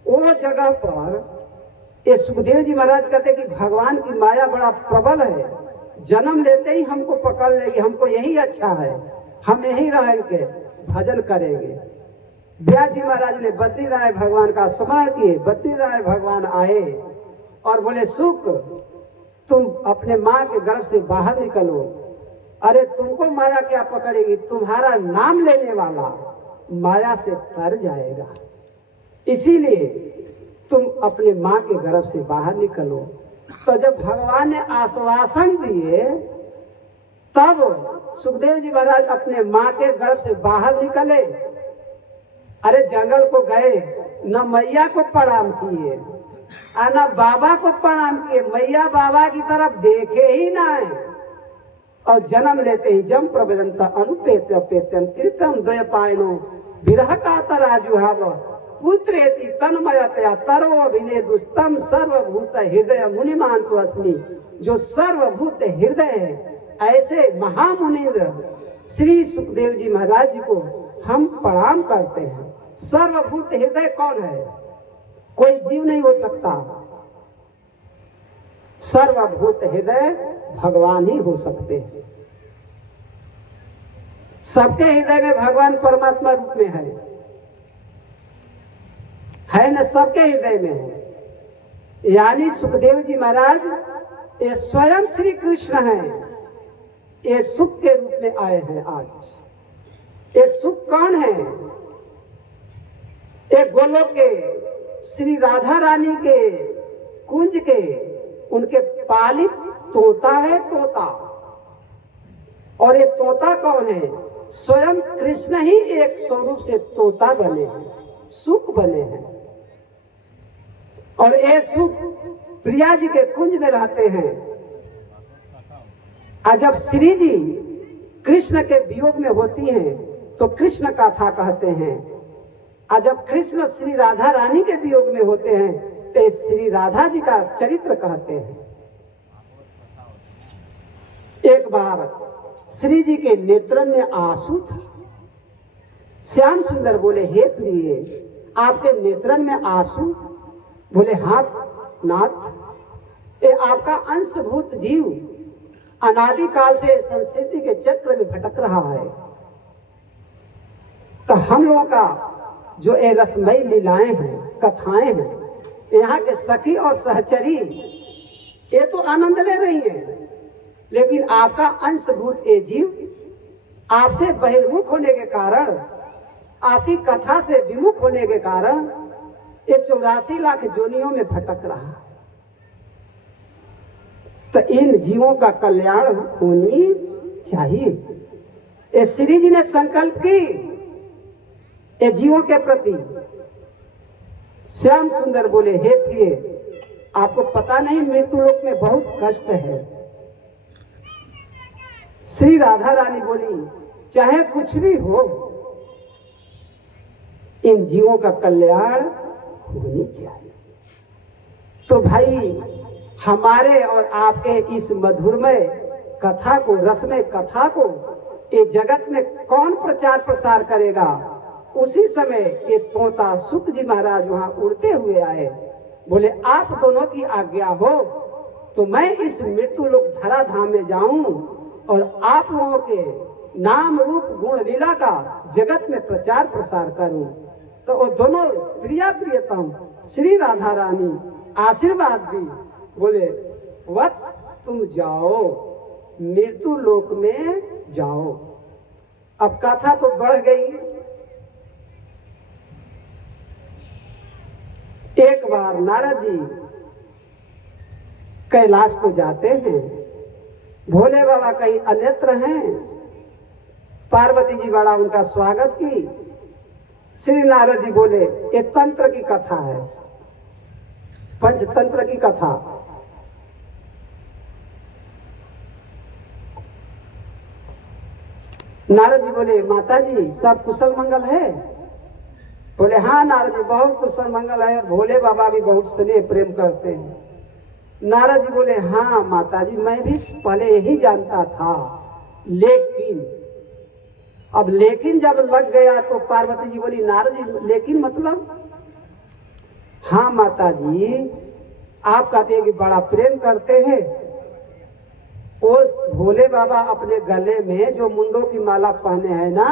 वो जगह पर ये सुखदेव जी महाराज कहते कि भगवान की माया बड़ा प्रबल है, जन्म लेते ही हमको पकड़ लेगी, हमको यही अच्छा है, हम यही रहेंगे, भजन करेंगे। व्यास जी महाराज ने बद्रीनारायण भगवान का स्मरण किए। बद्रीनारायण भगवान आए और बोले सुख तुम अपने माँ के गर्भ से बाहर निकलो। अरे तुमको माया क्या पकड़ेगी, तुम्हारा नाम लेने वाला माया से तर जाएगा, इसीलिए तुम अपने माँ के गर्भ से बाहर निकलो। तो जब भगवान ने आश्वासन दिए तब सुखदेव जी महाराज अपने माँ के गर्भ से बाहर निकले। अरे जंगल को गए, न मैया को प्रणाम किए और न बाबा को प्रणाम किए, मैया बाबा की तरफ देखे ही ना है। और जन्म लेते ही जम प्रवदंत अनुपेत्य पेत्यम कृतम द्वैपायनो विरह कातर आजुहाव पुत्रेति तन्मयतया तर्वोभिने दुस्तम सर्वभूत हृदय मुनिमान तो अस्मि। जो सर्वभूत हृदय है ऐसे महामुनिंद्र श्री सुखदेव जी महाराज जी को हम प्रणाम करते हैं। सर्वभूत हृदय कौन है? कोई जीव नहीं हो सकता। सर्वभूत हृदय भगवान ही हो सकते हैं। सबके हृदय में भगवान परमात्मा रूप में है न? सबके हृदय में है। यानी सुखदेव जी महाराज ये स्वयं श्री कृष्ण हैं। ये सुख के रूप में आए हैं आज। ये सुख कौन है? ये गोलोक के श्री राधा रानी के कुंज के उनके पालित तोता है, तोता। और ये तोता कौन है? स्वयं कृष्ण ही एक स्वरूप से तोता बने हैं, सुख बने हैं। और ये सुख प्रिया जी के कुंज में रहते हैं। आज जब श्री जी कृष्ण के वियोग में होती हैं तो कृष्ण कथा कहते हैं। आज जब कृष्ण श्री राधा रानी के वियोग में होते हैं तो श्री राधा जी का चरित्र कहते हैं। एक बार श्री जी के नेत्रन में आंसू था। श्याम सुंदर बोले, हे प्रिय, आपके नेत्रन में आंसू? बोले, हाँ नाथ, ये आपका अंशभूत जीव अनादिकाल से संस्कृति के चक्र में भटक रहा है। तो हम लोगों का जो ये रसमयी लीलाएं हैं, कथाएं हैं, यहाँ के सखी और सहचरी ये तो आनंद ले रही है, लेकिन आपका अंशभूत ये जीव आपसे बहिर्मुख होने के कारण, आपकी कथा से विमुख होने के कारण ये 84 लाख जोनियों में भटक रहा है। तो इन जीवों का कल्याण होनी चाहिए। ये श्री जी ने संकल्प की ये जीवों के प्रति। श्याम सुंदर बोले, हे प्रिय, आपको पता नहीं मृत्यु लोक में बहुत कष्ट है। श्री राधा रानी बोली, चाहे कुछ भी हो, इन जीवों का कल्याण होनी चाहिए। तो भाई, हमारे और आपके इस मधुरमय कथा को, रसमय कथा को ये जगत में कौन प्रचार प्रसार करेगा? उसी समय ये तोता सुख जी महाराज वहां उड़ते हुए आए। बोले, आप दोनों की आज्ञा हो तो मैं इस मृत्यु लोक धरा धाम में जाऊं और आप लोगों के नाम रूप गुण लीला का जगत में प्रचार प्रसार करूं। तो वो दोनों प्रिया प्रियतम श्री राधा रानी आशीर्वाद दी। बोले, वत्स, तुम जाओ, मृत्यु लोक में जाओ। अब कथा तो बढ़ गई। एक बार नारद जी कैलाश को जाते हैं। भोले बाबा कहीं अन्यत्र हैं। पार्वती जी बड़ा उनका स्वागत की। श्री नारद जी बोले, ये तंत्र की कथा है, पंचतंत्र की कथा। नारद जी बोले, माता जी सब कुशल मंगल है? बोले, हाँ नारद जी, बहुत कुशल मंगल है। और भोले बाबा भी बहुत स्नेह प्रेम करते हैं। नारद जी बोले, हाँ माता जी, मैं भी पहले यही जानता था, लेकिन अब लेकिन जब लग गया तो पार्वती जी बोली, नारद जी लेकिन मतलब? हाँ माता जी, आप कहते हैं कि बड़ा प्रेम करते हैं। उस भोले बाबा अपने गले में जो मुंडों की माला पहने हैं ना,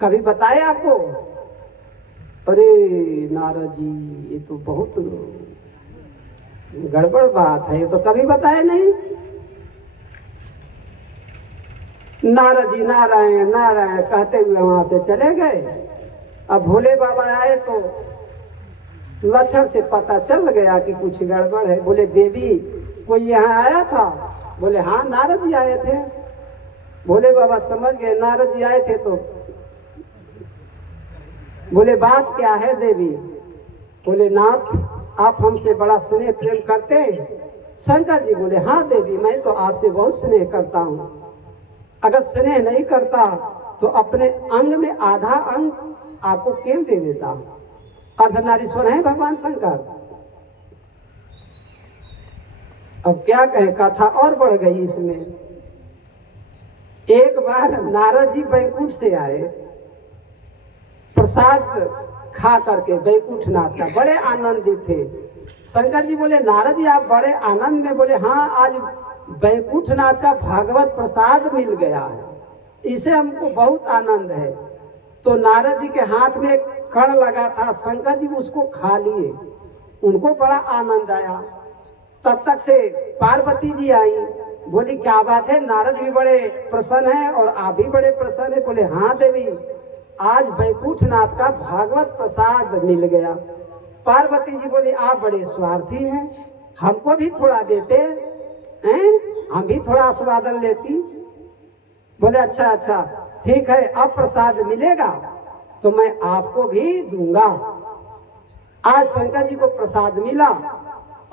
कभी बताए आपको? अरे नारद जी, ये तो बहुत गड़बड़ बात है, ये तो कभी बताए नहीं। नारद जी नारायण नारायण कहते हुए वहां से चले गए। अब भोले बाबा आए तो लक्षण से पता चल गया कि कुछ गड़बड़ है। बोले, देवी कोई यहाँ आया था? बोले, हाँ नारद जी आए थे। भोले बाबा समझ गए नारद जी आए थे। तो बोले, बात क्या है देवी? बोले, नाथ, आप हमसे बड़ा स्नेह प्रेम करते हैं। शंकर जी बोले, हाँ देवी, मैं तो आपसे बहुत स्नेह करता हूँ। अगर स्नेह नहीं करता तो अपने अंग में आधा अंग आपको क्यों दे देता? अर्धनारीश्वर हैं भगवान शंकर। अब क्या कहें, कथा और बढ़ गई इसमें। एक बार नारद जी बैकुंठ से आए, प्रसाद खा करके बैकुंठनाथ का, बड़े आनंदित थे। शंकर जी बोले नारद जी आप बड़े आनंद में? बोले हाँ, आज बैकुंठनाथ का भागवत प्रसाद मिल गया है, इसे हमको बहुत आनंद है। तो नारद जी के हाथ में एक कण लगा था, शंकर जी उसको खा लिए, उनको बड़ा आनंद आया। तब तक से पार्वती जी आई, बोली क्या बात है, नारद भी बड़े प्रसन्न हैं और आप भी बड़े प्रसन्न हैं? बोले हाँ देवी, आज बैकुंठनाथ का भागवत प्रसाद मिल गया। पार्वती जी बोली आप बड़े स्वार्थी हैं, हमको भी थोड़ा देते हैं, हम भी थोड़ा आस्वादन लेती। बोले अच्छा अच्छा ठीक है, अब प्रसाद मिलेगा तो मैं आपको भी दूंगा। आज शंकर जी को प्रसाद मिला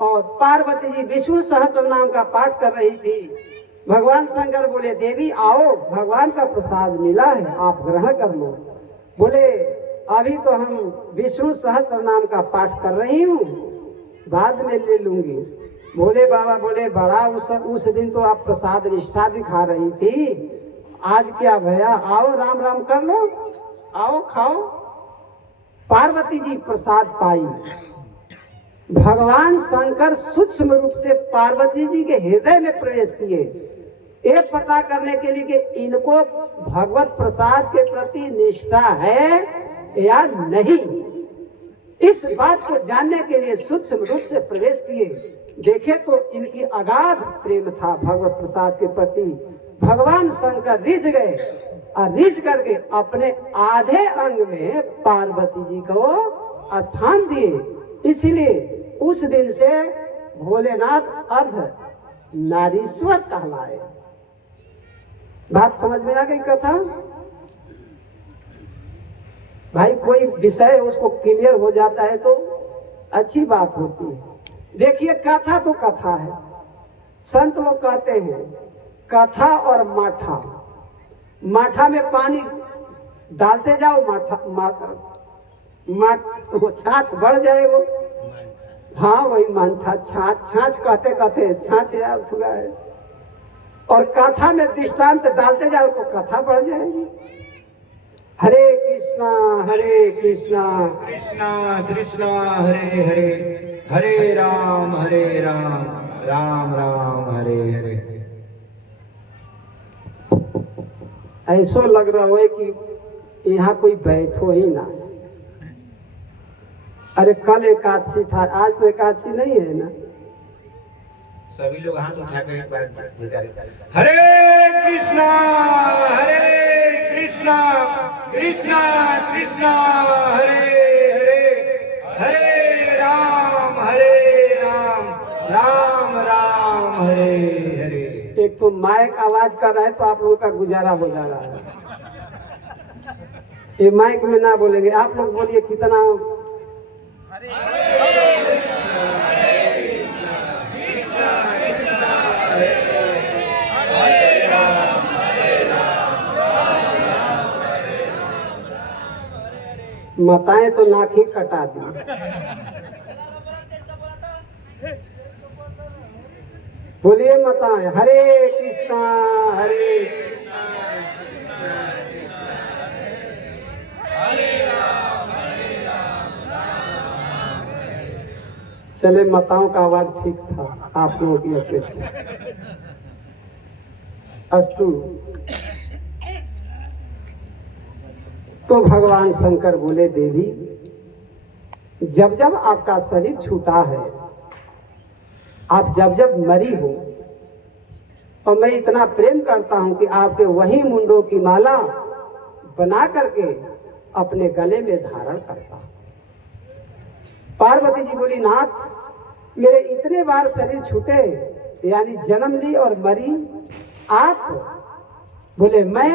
और पार्वती जी विष्णु सहस्त्र नाम का पाठ कर रही थी। भगवान शंकर बोले देवी आओ, भगवान का प्रसाद मिला है, आप ग्रहण कर लो। बोले अभी तो हम विष्णु सहस्त्र नाम का पाठ कर रही हूँ, बाद में ले लूंगी। बोले बाबा, बोले बड़ा उस दिन तो आप प्रसाद निष्ठा दिखा रही थी, आज क्या भैया, आओ राम राम कर लो, आओ खाओ। पार्वती जी प्रसाद पाई। भगवान शंकर सूक्ष्म रूप से पार्वती जी के हृदय में प्रवेश किए, ये पता करने के लिए कि इनको भगवत प्रसाद के प्रति निष्ठा है या नहीं। इस बात को जानने के लिए सूक्ष्म रूप से प्रवेश किए। देखे तो इनकी अगाध प्रेम था भगवत प्रसाद के प्रति। भगवान शंकर रिझ गए और रिझ करके अपने आधे अंग में पार्वती जी को स्थान दिए। इसलिए उस दिन से भोलेनाथ अर्ध नारीश्वर कहलाए। बात समझ में आ गई कथा? भाई कोई विषय उसको क्लियर हो जाता है तो अच्छी बात होती है। देखिए कथा तो कथा है, संत लोग कहते हैं कथा और माठा, माठा में पानी डालते जाओ, वो छाछ बढ़ जाएगा। हाँ वही माठा, छाछ कहते कहते छाछ याद हुआ है। और कथा में दृष्टांत डालते जाओ तो कथा बढ़ जाएगी। हरे कृष्णा कृष्णा कृष्णा हरे हरे, हरे राम राम राम हरे हरे। ऐसो लग रहा है कि यहाँ कोई बैठो ही ना। अरे कल एकादशी था, आज तो एकादशी नहीं है ना। सभी लोग हाथ उठाकर एक बार हरे कृष्णा कृष्णा कृष्णा हरे हरे, हरे राम राम राम हरे हरे। एक तो माइक आवाज कर रहा है तो आप लोगों का गुजारा हो जा रहा है। ये माइक में ना बोलेंगे, आप लोग बोलिए कितना। माताएं तो नाक ही कटा दी। बोलिए माताएं हरे कृष्णा चले माताओं का आवाज ठीक था आप लोगों की अपेक्षा। अस्तु। तो भगवान शंकर बोले देवी, जब जब आपका शरीर छूटा है, आप जब जब मरी हो, और मैं इतना प्रेम करता हूं कि आपके वही मुंडों की माला बना करके अपने गले में धारण करता हूं। पार्वती जी बोली नाथ मेरे इतने बार शरीर छूटे, यानी जन्म ली और मरी आप। बोले मैं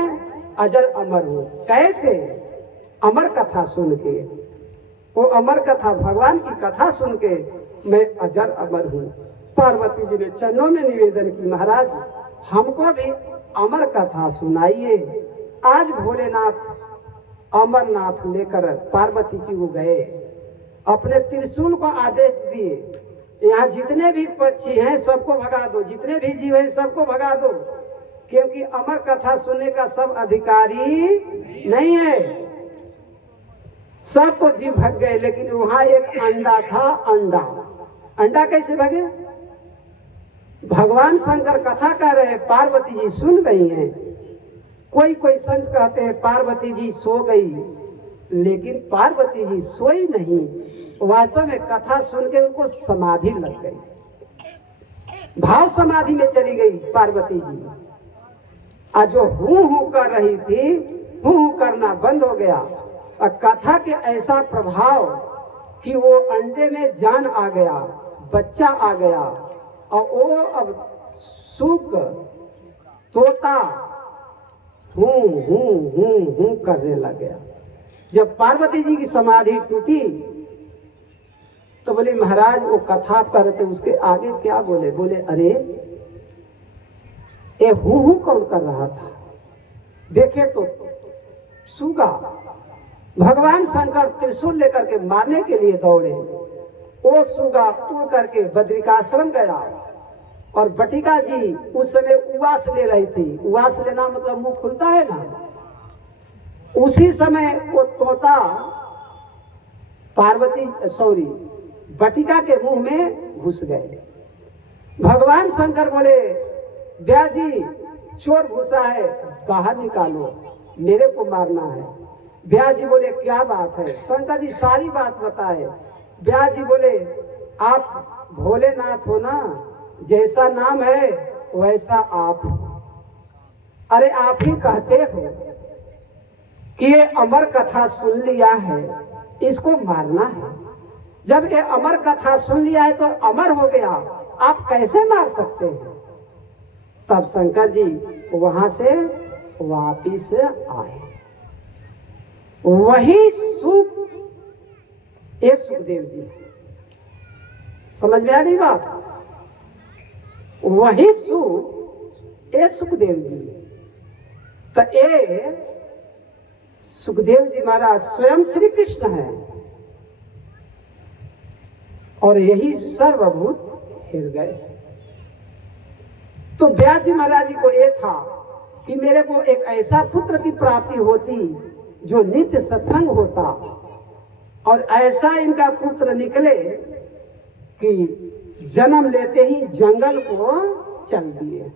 अजर अमर हूं। कैसे? अमर कथा सुन के, वो अमर कथा भगवान की कथा सुन के मैं अजर अमर हूं। पार्वती जी ने चरणों में निवेदन की महाराज हमको भी अमर कथा सुनाइए। आज भोलेनाथ अमरनाथ लेकर पार्वती जी को गए। अपने त्रिशूल को आदेश दिए, यहाँ जितने भी पक्षी हैं सबको भगा दो, जितने भी जीव हैं सबको भगा दो, क्योंकि अमर कथा सुनने का सब अधिकारी नहीं है। सब तो जीव भग गए, लेकिन वहां एक अंडा था। अंडा कैसे भगे? भगवान शंकर कथा कर रहे, पार्वती जी सुन रही हैं। कोई संत कहते हैं पार्वती जी सो गई, लेकिन पार्वती जी सोई नहीं, वास्तव में कथा सुन के उनको समाधि लग गई, भाव समाधि में चली गई पार्वती जी। आज जो हूं कर रही थी, हूं करना बंद हो गया। और कथा के ऐसा प्रभाव कि वो अंडे में जान आ गया, बच्चा आ गया, और वो अब सुख तोता हूं करने लग गया। जब पार्वती जी की समाधि टूटी तो बोले महाराज वो कथा करते उसके आगे क्या बोले? बोले अरे ये हूं कौन कर रहा था? देखे तो सूगा। भगवान शंकर त्रिशूल लेकर के मारने के लिए दौड़े। वो सूगा उड़ करके बद्रिकाश्रम गया, और बटिका जी उस समय उवास ले रही थी। उवास लेना मतलब मुंह खुलता है ना। उसी समय वो तोता बटिका के मुंह में घुस गए। भगवान शंकर बोले ब्याह जी चोर घुसा है, बाहर निकालो, मेरे को मारना है। ब्याह जी बोले क्या बात है? शंकर जी सारी बात बताए। ब्याह जी बोले आप भोलेनाथ हो ना, जैसा नाम है वैसा आप हो। अरे आप ही कहते हो कि ये अमर कथा सुन लिया है, इसको मारना है। जब ये अमर कथा सुन लिया है तो अमर हो गया, आप कैसे मार सकते हैं? तब शंकर जी वहां से वापिस आए। वही सुखदेव जी, समझ में आ गई बात? वही सुखदेव जी। तो ये सुखदेव जी महाराज स्वयं श्री कृष्ण है, और यही सर्वभूत हृदय। तो ब्यास जी महाराज जी को ये था कि मेरे को एक ऐसा पुत्र की प्राप्ति होती जो नित्य सत्संग होता, और ऐसा इनका पुत्र निकले कि जन्म लेते ही जंगल को चल दिए।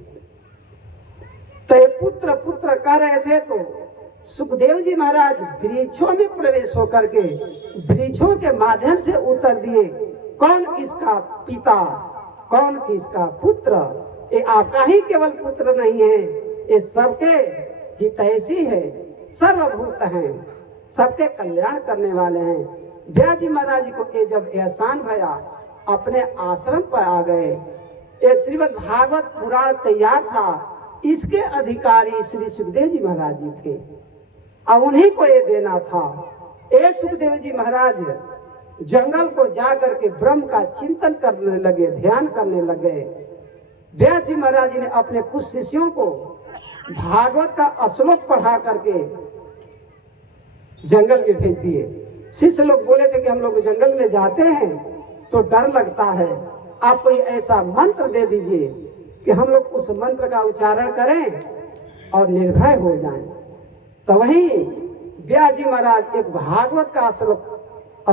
तो ये पुत्र कह रहे थे, तो सुखदेव जी महाराज वृक्षों में प्रवेश होकर के वृक्षों के माध्यम से उतर दिए। कौन किसका पिता, कौन किसका पुत्र? ये आपका ही केवल पुत्र नहीं है, ये सबके हितैषी है, सर्वभूत हैं, सबके कल्याण करने वाले हैं। ब्यास जी महाराज जी को ये जब एहसान भया, अपने आश्रम पर आ गए। ये श्रीमद् भागवत पुराण तैयार था, इसके अधिकारी श्री सुखदेव जी महाराज जी थे, अब उन्हीं को ये देना था। ये सुखदेव जी महाराज जंगल को जाकर के ब्रह्म का चिंतन करने लगे, ध्यान करने लगे। व्यास जी महाराज जी ने अपने कुछ शिष्यों को भागवत का श्लोक पढ़ा करके जंगल में भेज दिए। शिष्य लोग बोले थे कि हम लोग जंगल में जाते हैं तो डर लगता है, आप कोई ऐसा मंत्र दे दीजिए कि हम लोग उस मंत्र का उच्चारण करें और निर्भय हो जाएं। तो वही व्यास जी महाराज एक भागवत का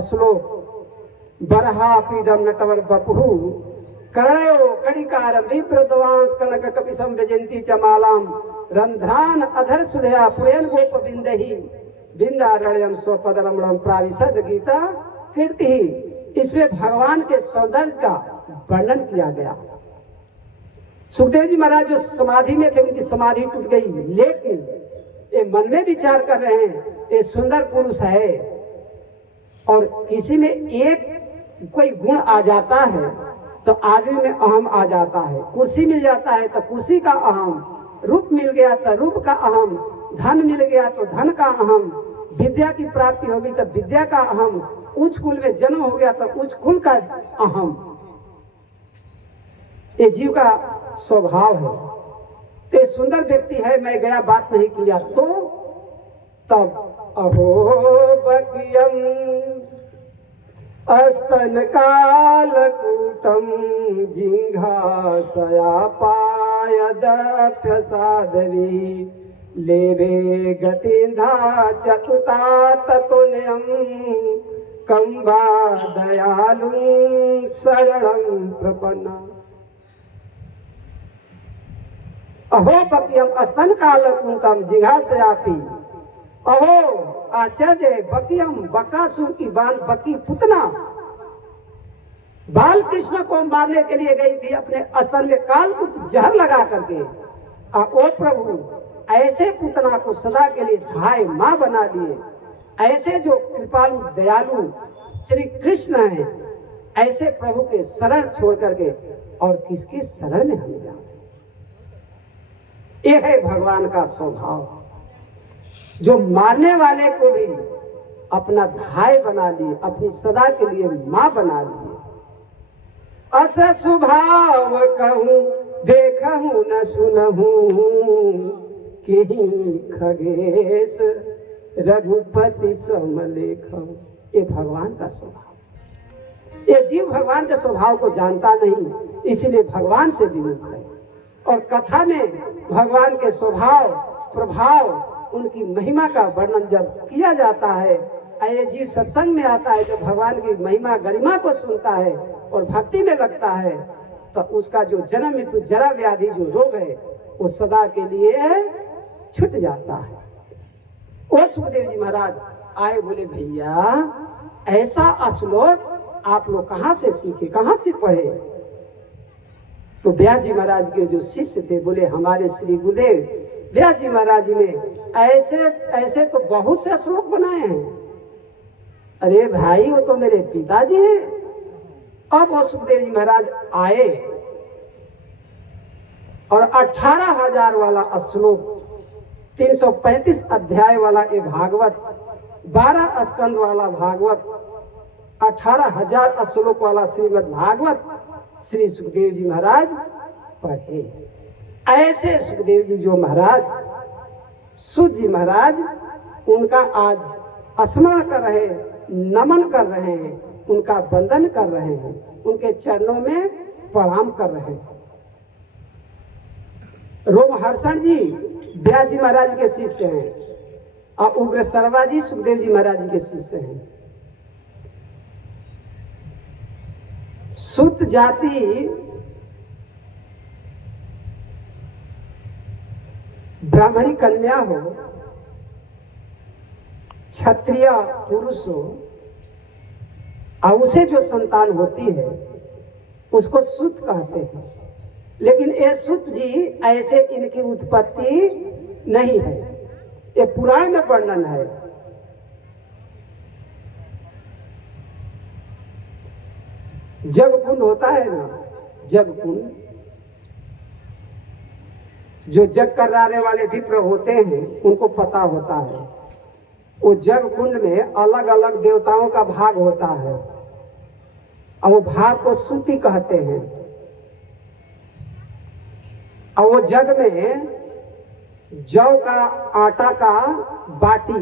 श्लोक बरहा पीडम नटवर बपुहु कर्णयो कणिकार विप्रद्वांस कनक कपिसम व्यजंती चमालाम रंध्रान अधर सुधया पुयन गोप बिंदहि बिंदारण्यम स्वपदरमणम प्राविशद गीता कीर्ति। इसमें भगवान के सौंदर्य का वर्णन किया गया। सुखदेव जी महाराज जो समाधि में थे, उनकी समाधि टूट गई, लेकिन ये मन में विचार कर रहे हैं ये सुंदर पुरुष है, और किसी में एक कोई गुण आ जाता है तो आदमी में अहम आ जाता है। कुर्सी मिल जाता है तो कुर्सी का अहम, रूप मिल गया तो रूप का अहम, धन मिल गया तो धन का अहम, विद्या की प्राप्ति होगी तो विद्या का अहम, उच्च कुल में जन्म हो गया तो उच्च कुल का अहम। ये जीव का स्वभाव है। तो सुंदर व्यक्ति है, मैं गया बात नहीं किया तो तब अहो बकियम अस्तन कालकूटम जिघासयापायदप्य साधवी लेवे गतिंधा चतुता ततुन्यम कंबा दयालु शरणं प्रपन्ना। अहो बकियम स्तन कालकूटम जिघासयापी। अहो आचार्य बकियम बकासुर की बाल बकी पुतना बाल कृष्ण को मारने के लिए गई थी, अपने स्तन में कालकूट जहर लगा करके। ओ प्रभु, ऐसे पुतना को सदा के लिए धाय मां बना दिए। ऐसे जो कृपालु दयालु श्री कृष्ण हैं, ऐसे प्रभु के शरण छोड़ करके और किसके शरण में हम जाए? यह है भगवान का स्वभाव, जो मारने वाले को भी अपना धाय बना लिए, अपनी सदा के लिए मां बना लिए। अस स्वभाव कहूं देखूं न सुनहूं कहीं खगेश रघुपति समलेखम। ये भगवान का स्वभाव। ये जीव भगवान के स्वभाव को जानता नहीं, इसीलिए भगवान से विमुख है। और कथा में भगवान के स्वभाव प्रभाव उनकी महिमा का वर्णन जब किया जाता है, ये जीव सत्संग में आता है, जब भगवान की महिमा गरिमा को सुनता है और भक्ति में लगता है, तो उसका जो जन्म मृत्यु जरा व्याधि जो रोग है वो सदा के लिए छूट जाता है। और सुखदेव जी महाराज आए, बोले भैया ऐसा श्लोक आप लोग कहाँ से सीखे, कहाँ से पढ़े? तो व्यास जी महाराज के जो शिष्य थे बोले हमारे श्री गुरुदेव व्यास जी महाराज ने ऐसे ऐसे तो बहुत से श्लोक बनाए हैं। अरे भाई, वो तो मेरे पिताजी हैं। अब वो सुखदेव जी महाराज आए और 18,000 वाला श्लोक, 335 अध्याय वाला ये भागवत, 12 स्कंद वाला भागवत, 18,000 श्लोक वाला श्रीमद् भागवत श्री सुखदेव जी महाराज पढ़े। ऐसे सुखदेव जी जो महाराज, सुध जी महाराज, उनका आज स्मरण कर रहे हैं, नमन कर रहे हैं, उनका वंदन कर रहे हैं, उनके चरणों में प्रणाम कर रहे हैं। रोमहर्षण जी व्यास जी महाराज के शिष्य हैं और उग्र सर्वा जी सुखदेव जी महाराज जी के शिष्य हैं। सूत जाति ब्राह्मणी कन्या हो, क्षत्रिय पुरुष हो, और उसे जो संतान होती है उसको सूत कहते हैं। लेकिन ये सूत जी ऐसे इनकी उत्पत्ति नहीं है, ये पुराण में वर्णन है। जगकुंड होता है ना, जगकुंड, जो जग कराने वाले विप्र होते हैं उनको पता होता है। वो जग कुंड में अलग अलग देवताओं का भाग होता है और वो भाग को सूती कहते हैं। और वो जग में जौ का आटा का बाटी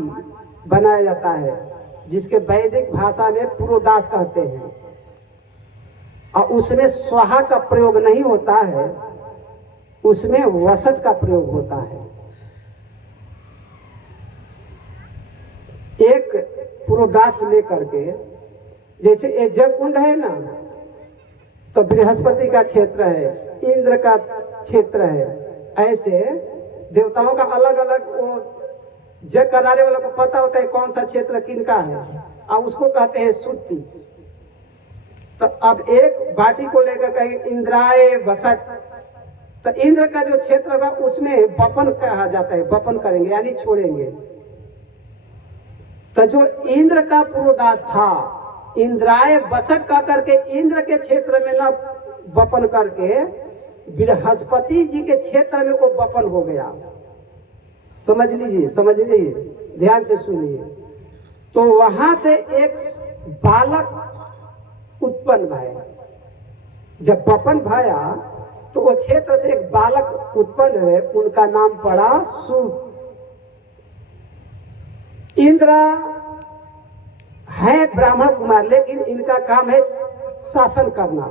बनाया जाता है, जिसके वैदिक भाषा में पुरोडास कहते हैं। और उसमें स्वाहा का प्रयोग नहीं होता है, उसमें वसट का प्रयोग होता है। एक पुरोडास लेकर के, जैसे ये जग कुंड है ना, तो बृहस्पति का क्षेत्र है, इंद्र का क्षेत्र है। ऐसे देवताओं का अलग अलग वो जग कराने वालों को पता होता है कौन सा क्षेत्र किनका है, और उसको कहते हैं सूती। तो अब एक बाटी को लेकर कहेंगे इंद्राय वसट, तो इंद्र का जो क्षेत्र होगा उसमें बपन कहा जाता है, बपन करेंगे यानी छोड़ेंगे। तो जो इंद्र का पुरोडास था, इंद्राय वसट का करके इंद्र के क्षेत्र में ना बपन करके बृहस्पति जी के क्षेत्र में वो बपन हो गया। समझ लीजिए, समझ लीजिए, ध्यान से सुनिए। तो वहां से एक बालक उत्पन्न भया। जब बपन भया तो वो क्षेत्र से एक बालक उत्पन्न है, उनका नाम पड़ा सूत। इंद्र है ब्राह्मण कुमार, लेकिन इनका काम है शासन करना,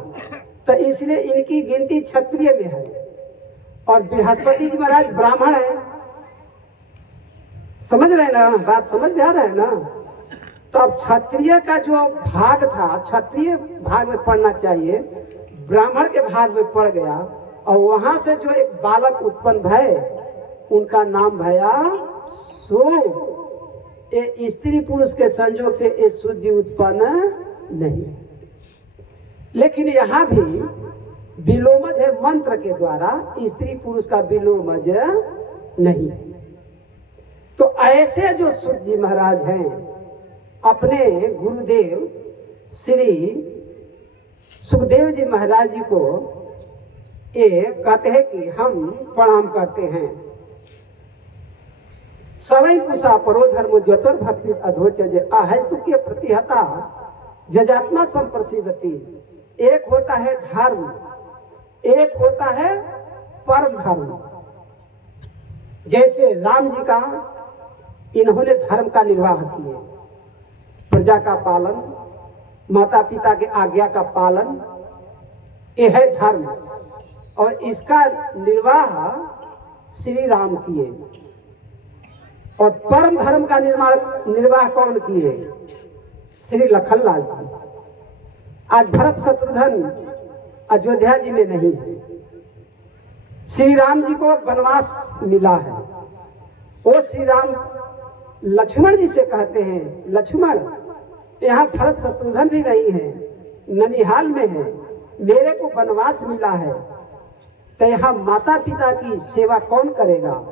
तो इसलिए इनकी गिनती क्षत्रिय में है। और बृहस्पति जी महाराज ब्राह्मण है। समझ रहे हैं ना, बात समझ में आ रहा है ना। तो अब क्षत्रिय का जो भाग था, क्षत्रिय भाग में पढ़ना चाहिए, ब्राह्मण के भाग में पड़ गया, और वहां से जो एक बालक उत्पन्न भय, उनका नाम भया सु। ये स्त्री पुरुष के संयोग से ये शुद्धि उत्पन्न नहीं, लेकिन यहाँ भी विलोमज है मंत्र के द्वारा, स्त्री पुरुष का विलोमज नहीं। तो ऐसे जो सूत जी महाराज हैं, अपने गुरुदेव श्री सुखदेव जी महाराज जी को ये कहते हैं कि हम प्रणाम करते हैं। सवै पुषा परो धर्म ज्योतिर भक्ति अधोचज अहेतुक्य प्रतिहता जजात्मा संप्रसिद्धति। एक होता है धर्म, एक होता है परम धर्म। जैसे राम जी का, इन्होंने धर्म का निर्वाह किए, प्रजा का पालन, माता पिता के आज्ञा का पालन, यह है धर्म। और इसका निर्वाह श्री राम किए। और परम धर्म का निर्वाह कौन किए? श्री लखनलाल जी। आज भरत शत्रुघ्न अयोध्या जी में नहीं है। श्री राम जी को वनवास मिला है। वो श्री राम लक्ष्मण जी से कहते हैं, लक्ष्मण यहाँ भरत शत्रुघ्न भी नहीं है, ननिहाल में है, मेरे को वनवास मिला है, तो यहाँ माता पिता की सेवा कौन करेगा,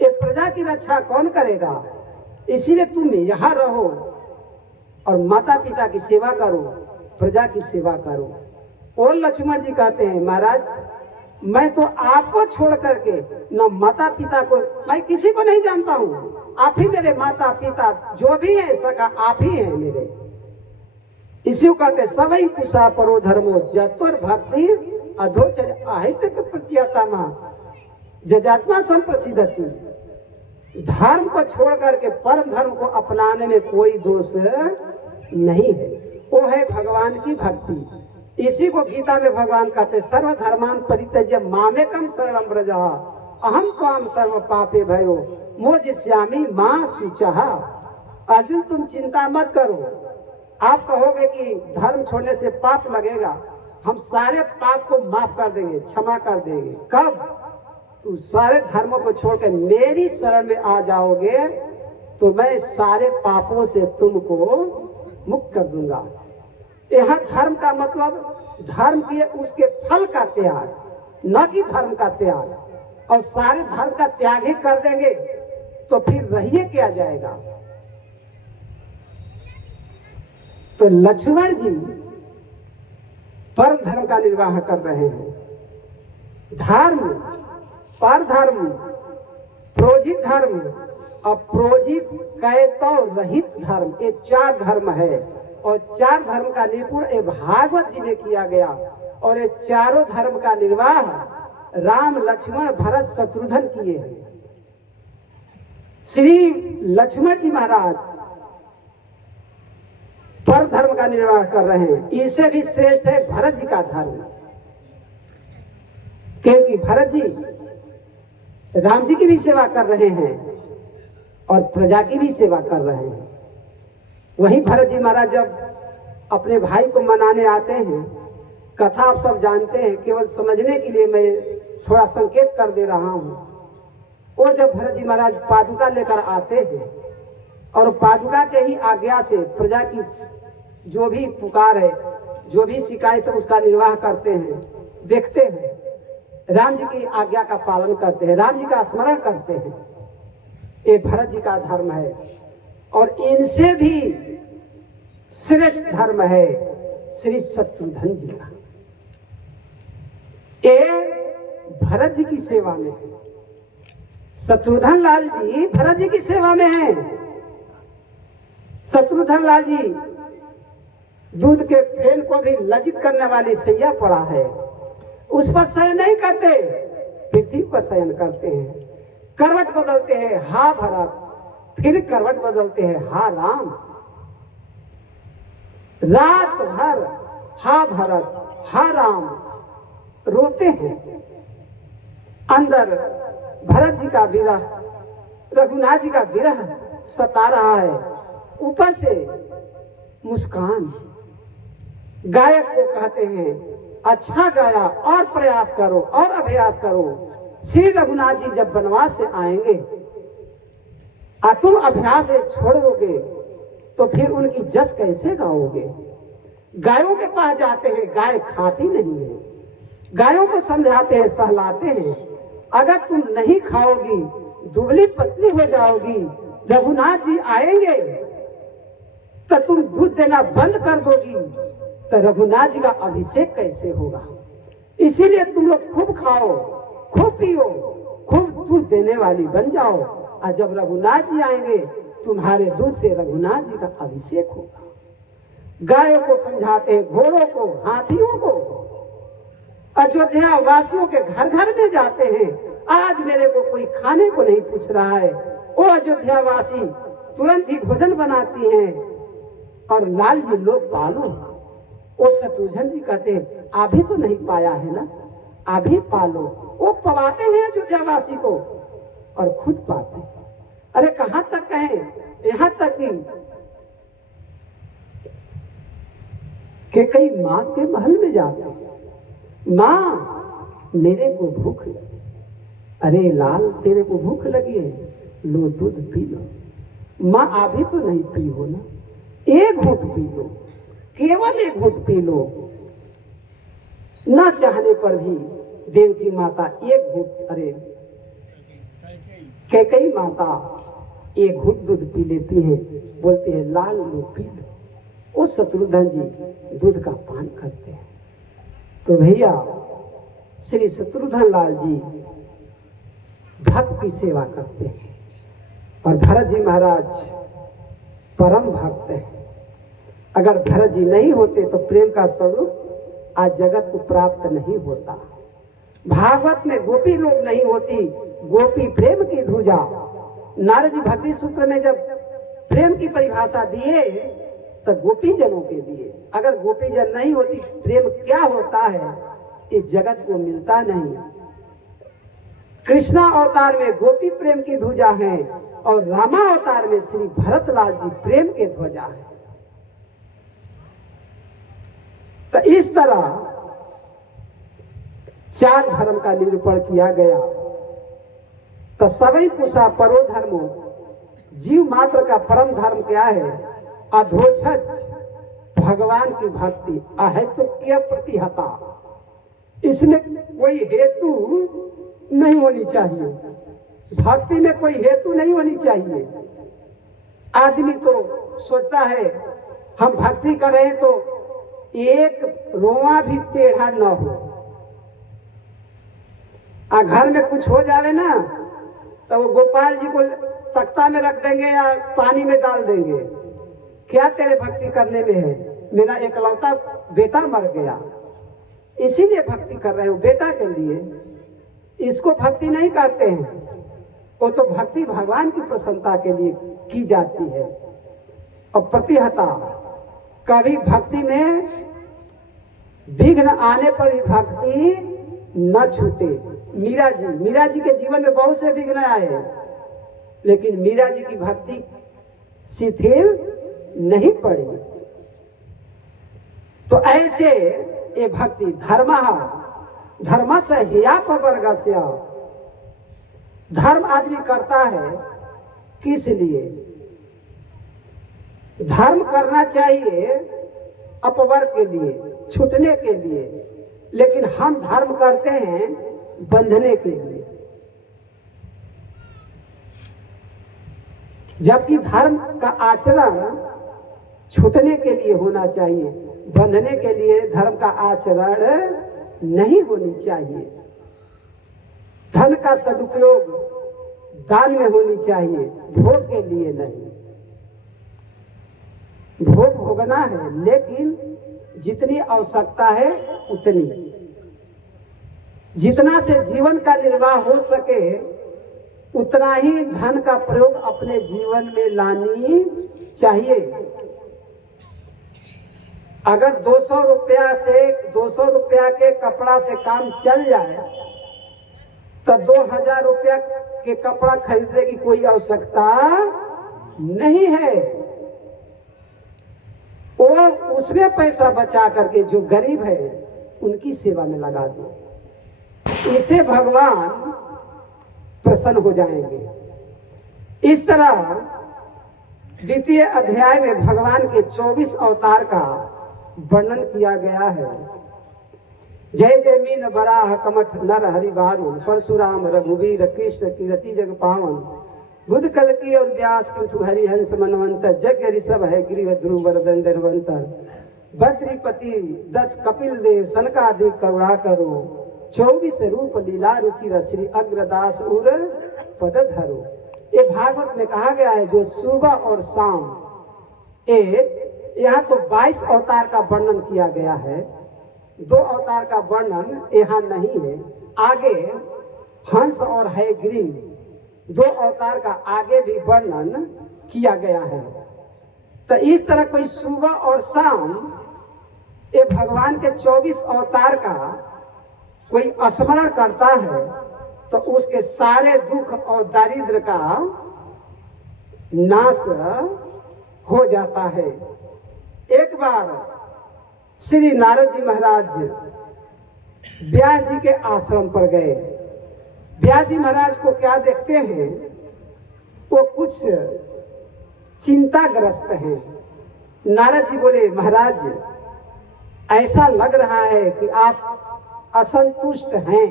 एक प्रजा की रक्षा कौन करेगा? इसीलिए तुम यहाँ रहो और माता पिता की सेवा करो, प्रजा की सेवा करो। और लक्ष्मण जी कहते हैं, महाराज मैं तो आपको छोड़ करके न माता पिता को, मैं किसी को नहीं जानता हूँ, आप ही मेरे माता पिता जो भी है सका आप ही हैं मेरे। इसी को कहते सवै कुशा परो धर्मो जतुर भक्ति अधोचज अहितक प्रत्यतमा जजात्मा संप्रसिद्धति। धर्म को छोड़ करके परम धर्म को अपनाने में कोई दोष नहीं है, वो है भगवान की भक्ति। इसी को गीता में भगवान कहते सर्वधर्मान परित्यज्य मामेकम शरणं व्रज अहम त्वाम सर्व पापे भयो मोजिष्यामि मां शुचः। अर्जुन तुम चिंता मत करो, आप कहोगे कि धर्म छोड़ने से पाप लगेगा, हम सारे पाप को माफ कर देंगे, क्षमा कर देंगे। कब? तू सारे धर्मों को छोड़कर मेरी शरण में आ जाओगे तो मैं सारे पापों से तुमको मुक्त कर दूंगा। यह धर्म का मतलब धर्म किए उसके फल का त्याग, न कि धर्म का त्याग। और सारे धर्म का त्याग ही कर देंगे तो फिर रहिए क्या जाएगा। तो लक्ष्मण जी परम धर्म का निर्वाह कर रहे हैं। धर्म, पर धर्म, प्रोजित धर्म, अप्रोजित कैतव रहित धर्म, ये चार धर्म है। और चार धर्म का निरूपण ये भागवत जी में किया गया। और ये चारों धर्म का निर्वाह राम लक्ष्मण भरत शत्रुघ्न किए हैं। श्री लक्ष्मण जी महाराज पर धर्म का निर्वाह कर रहे हैं। इससे भी श्रेष्ठ है भरत जी का धर्म, क्योंकि भरत जी राम जी की भी सेवा कर रहे हैं और प्रजा की भी सेवा कर रहे हैं। वहीं भरत जी महाराज जब अपने भाई को मनाने आते हैं, कथा आप सब जानते हैं, केवल समझने के लिए मैं थोड़ा संकेत कर दे रहा हूँ। वो जब भरत जी महाराज पादुका लेकर आते हैं और पादुका के ही आज्ञा से प्रजा की जो भी पुकार है, जो भी शिकायत है उसका निर्वाह करते हैं, देखते हैं, राम जी की आज्ञा का पालन करते हैं, राम जी का स्मरण करते हैं। ये भरत जी का धर्म है। और इनसे भी श्रेष्ठ धर्म है श्री शत्रुघ्न जी का। ये भरत जी की सेवा में है। शत्रुघ्न लाल जी भरत जी की सेवा में है। शत्रुघ्न लाल जी दूध के फेन को भी लज्जित करने वाली सैया पड़ा है, उस पर शयन नहीं करते, पृथ्वी पर शयन करते हैं। करवट बदलते हैं, हा भरत, फिर करवट बदलते हैं, हा राम। रात भर हा भरत हा राम रोते हैं। अंदर भरत जी का विरह, रघुनाथ जी का विरह सता रहा है, ऊपर से मुस्कान। गायक को कहते हैं अच्छा गाया और प्रयास करो और अभ्यास करो। श्री रघुनाथ जी जब वनवास से आएंगे और तुम अभ्यास छोड़ दोगे तो फिर उनकी जस कैसे गाओगे। गायों के पास जाते हैं, गाय खाती नहीं है, गायों को समझाते हैं, सहलाते हैं, अगर तुम नहीं खाओगी दुबली पतली हो जाओगी, रघुनाथ जी आएंगे तो तुम दूध देना बंद कर दोगी, तो रघुनाथ जी का अभिषेक कैसे होगा। इसीलिए तुम लोग खूब खाओ, खूब पियो, खूब दूध देने वाली बन जाओ, और जब रघुनाथ जी आएंगे तुम्हारे दूध से रघुनाथ जी का अभिषेक होगा। गायों को समझाते हैं, घोड़ों को, हाथियों को। अयोध्या वासियों के घर घर में जाते हैं, आज मेरे को कोई खाने को नहीं पूछ रहा है, वो अयोध्या वासी तुरंत ही भोजन बनाती हैं और लाल जी लो पालो। वो शत्रुघ्न जी कहते हैं अभी तो नहीं पाया है ना, अभी पालो। वो पवाते हैं अयोध्या वासी को और खुद पाते हैं। अरे कहां तक कहें, यहां तक कि कई माँ के महल में जाते हैं, माँ मेरे को भूख लगी। अरे लाल तेरे को भूख लगी है, लो दूध पी लो। माँ अभी तो नहीं पी हो ना, एक घूंट पी लो, केवल एक घूंट पी लो। ना चाहने पर भी देवकी माता एक घूंट, अरे कैकेयी माता एक घूंट दूध पी लेती है, बोलती है लाल लो पी लो। वो शत्रुघ्न जी दूध का पान करते हैं। तो भैया श्री शत्रुघ्न लाल जी भक्त की सेवा करते हैं और भरत जी महाराज परम भक्त हैं। अगर भरत जी नहीं होते तो प्रेम का स्वरूप आज जगत को प्राप्त नहीं होता। भागवत में गोपी लोग नहीं होती, गोपी प्रेम की धुजा। नारद जी भक्ति सूत्र में जब प्रेम की परिभाषा दिए तो गोपी जनों के दिए। अगर गोपी जन नहीं होती, प्रेम क्या होता है इस जगत को मिलता नहीं। कृष्णा अवतार में गोपी प्रेम की ध्वजा है और रामा अवतार में श्री भरतलाल जी प्रेम के ध्वजा है। तो इस तरह चार धर्म का निरूपण किया गया। तो सवई पूछा परो धर्मो, जीव मात्र का परम धर्म क्या है। अधोछज भगवान की भक्ति, अहेतु क्या प्रतिहता, इसमें कोई हेतु नहीं होनी चाहिए। भक्ति में कोई हेतु नहीं होनी चाहिए। आदमी तो सोचता है हम भक्ति कर रहे हैं तो एक रोआ भी टेढ़ा न हो, और घर में कुछ हो जावे ना तो वो गोपाल जी को तख्ता में रख देंगे या पानी में डाल देंगे। क्या तेरे भक्ति करने में है, मेरा एकलौता बेटा मर गया इसीलिए भक्ति कर रहे हो, बेटा के लिए। इसको भक्ति नहीं करते हैं, वो तो भक्ति भगवान की प्रसन्नता के लिए की जाती है। और प्रतिहता, कभी भक्ति में विघ्न आने पर भी भक्ति न छूटे। मीरा जी के जीवन में बहुत से विघ्न आए, लेकिन मीरा जी की भक्ति शिथिल नहीं पड़ी। तो ऐसे ये भक्ति धर्मस्य ह्यापवर्गस्य, धर्म आदमी करता है किस लिए। धर्म करना चाहिए अपवर्ग के लिए, छूटने के लिए, लेकिन हम धर्म करते हैं बंधने के लिए। जबकि धर्म का आचरण छूटने के लिए होना चाहिए, बंधने के लिए धर्म का आचरण नहीं होनी चाहिए। धन का सदुपयोग दान में होनी चाहिए, भोग के लिए नहीं। भोग भोगना है, लेकिन जितनी आवश्यकता है उतनी, जितना से जीवन का निर्वाह हो सके उतना ही धन का प्रयोग अपने जीवन में लानी चाहिए। अगर 200 रुपया के कपड़ा से काम चल जाए तो 2000 रुपया के कपड़ा खरीदने की कोई आवश्यकता नहीं है। वो उसमें पैसा बचा करके जो गरीब है उनकी सेवा में लगा दो, इसे भगवान प्रसन्न हो जाएंगे। इस तरह द्वितीय अध्याय में भगवान के 24 अवतार का वर्णन किया गया है। जय जय मीन बराह कमठ नर हरि वारुण, परशुराम रघुवीर कृष्ण कीरति जग पावन, बुध कलकी और व्यास पृथु हरि हंस मनवंतर, जग ऋषभ है गिरिव ध्रुव वरदन धनवंतर, बद्रीपति दत्त कपिल देव सनकादि करुणा करो, 24 रूप लीला रुचि श्री अग्रदास उर पद धरो। ये भागवत में कहा गया है जो सुबह और शाम एक, यहाँ तो 22 अवतार का वर्णन किया गया है, 2 अवतार का वर्णन यहाँ नहीं है। आगे हंस और है ग्रीव 2 अवतार का आगे भी वर्णन किया गया है। तो इस तरह कोई सुबह और शाम ये भगवान के 24 अवतार का कोई स्मरण करता है तो उसके सारे दुख और दारिद्र का नाश हो जाता है। एक बार श्री नारद जी महाराज व्यास जी के आश्रम पर गए। व्यास जी महाराज को क्या देखते हैं, वो कुछ चिंताग्रस्त हैं। नारद जी बोले, महाराज ऐसा लग रहा है कि आप असंतुष्ट हैं,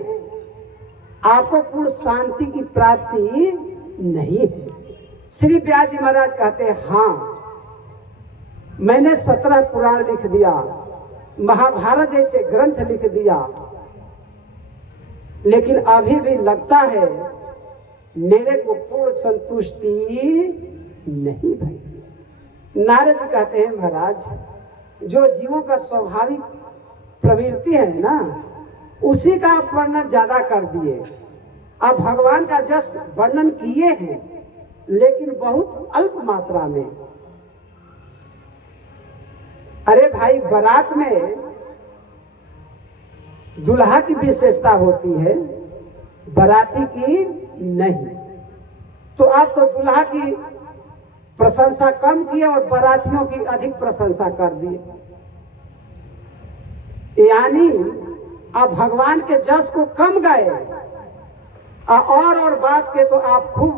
आपको पूर्ण शांति की प्राप्ति नहीं है। श्री व्यास जी महाराज कहते हैं, हाँ मैंने 17 पुराण लिख दिया, महाभारत जैसे ग्रंथ लिख दिया, लेकिन अभी भी लगता है मेरे को पूर्ण संतुष्टि नहीं भाई। नारद जी कहते हैं, महाराज जो जीवों का स्वाभाविक प्रवृत्ति है ना, उसी का आप वर्णन ज्यादा कर दिए। आप भगवान का जस वर्णन किए हैं लेकिन बहुत अल्प मात्रा में। अरे भाई, बारात में दुल्हा की विशेषता होती है, बाराती की नहीं। तो आप तो दुल्हा की प्रशंसा कम किए और बारातियों की अधिक प्रशंसा कर दिए। यानी आप भगवान के जस को कम गाए और बात के तो आप खूब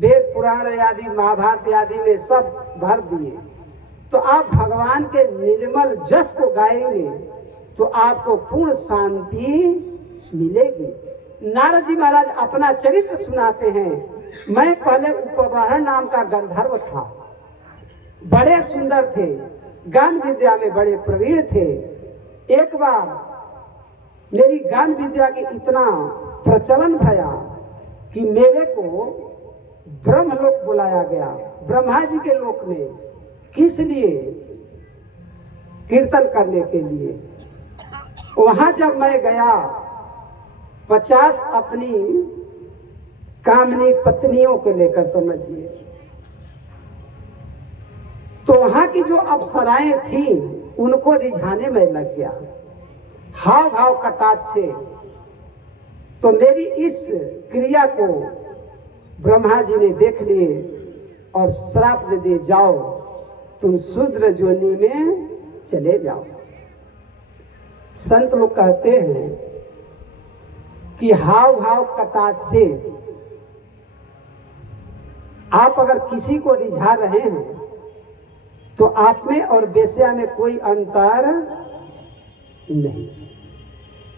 वेद पुराण आदि महाभारत आदि में सब भर दिए। तो आप भगवान के निर्मल जस को गाएंगे तो आपको पूर्ण शांति मिलेगी। नारद जी महाराज अपना चरित्र सुनाते हैं। मैं पहले उपवरण नाम का गंधर्व था, बड़े सुंदर थे, गान विद्या में बड़े प्रवीण थे। एक बार मेरी गान विद्या की इतना प्रचलन भया कि मेरे को ब्रह्मलोक बुलाया गया, ब्रह्मा जी के लोक में। किस लिए? कीर्तन करने के लिए। वहां जब मैं गया, 50 अपनी कामनी पत्नियों को लेकर, समझिए, तो वहां की जो अप्सराएं थी उनको रिझाने में लग गया, हाव भाव कटाक्ष से। तो मेरी इस क्रिया को ब्रह्मा जी ने देख लिए और श्राप दे दिए, जाओ तुम शूद्र जोनी में चले जाओ। संत लोग कहते हैं कि हाव भाव कटाक्ष से आप अगर किसी को रिझा रहे हैं तो आप में और वेश्या में कोई अंतर नहीं।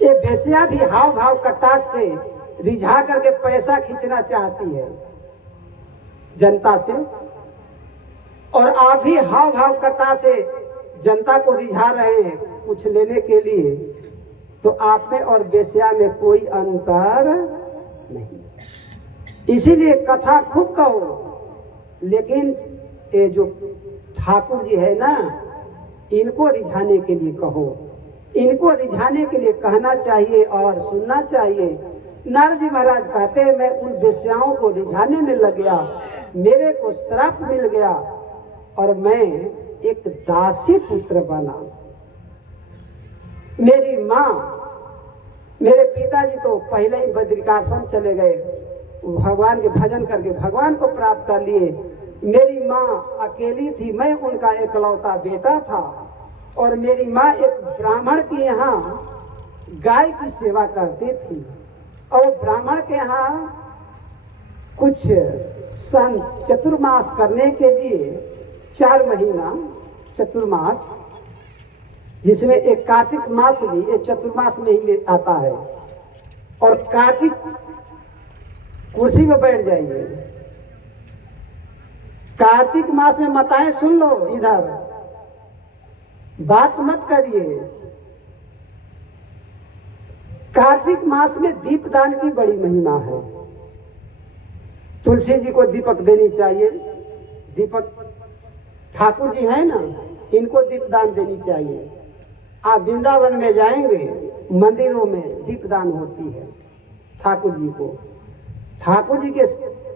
ये वेश्या भी हाव भाव कटाक्ष से रिझा करके पैसा खींचना चाहती है जनता से, और आप भी हाव भाव कटाक्ष से जनता को रिझा रहे हैं कुछ लेने के लिए, तो आप में और वेश्या में कोई अंतर नहीं। इसीलिए कथा खूब कहो, लेकिन ये जो ठाकुर जी है ना, इनको रिझाने के लिए कहो, इनको रिझाने के लिए कहना चाहिए और सुनना चाहिए। नारद जी महाराज कहते हैं, मैं उन वेश्याओं को रिझाने में लग गया, मेरे को श्राप मिल गया और मैं एक दासी पुत्र बना। मेरी माँ, मेरे पिताजी तो पहले ही बद्रिकाश्रम चले गए, भगवान के भजन करके भगवान को प्राप्त कर लिए। मेरी माँ अकेली थी, मैं उनका एकलौता बेटा था। और मेरी माँ एक ब्राह्मण के यहाँ गाय की सेवा करती थी। और ब्राह्मण के यहाँ कुछ सन चतुर्मास करने के लिए 4 महीना चतुर्मास, जिसमें एक कार्तिक मास भी एक चतुर्मास में ही आता है। और कार्तिक कुर्सी में बैठ जाइए, कार्तिक मास में माताएं सुन लो, इधर बात मत करिए। कार्तिक मास में दीपदान की बड़ी महिमा है। तुलसी जी को दीपक देनी चाहिए। दीपक ठाकुर जी हैं ना, इनको दीपदान देनी चाहिए। आप वृंदावन में जाएंगे, मंदिरों में दीपदान होती है ठाकुर जी को। ठाकुर जी के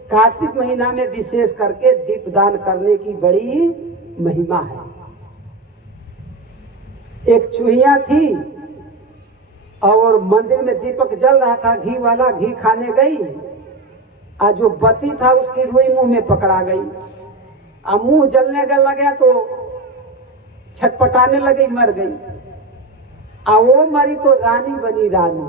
कार्तिक महीना में विशेष करके दीपदान करने की बड़ी महिमा है। एक चूहिया थी और मंदिर में दीपक जल रहा था, घी वाला, घी खाने गई, और जो बत्ती था उसकी रुई मुंह में पकड़ा गई। अब मुंह जलने लगा तो छटपटाने लगी, मर गई। और वो मरी तो रानी बनी रानी।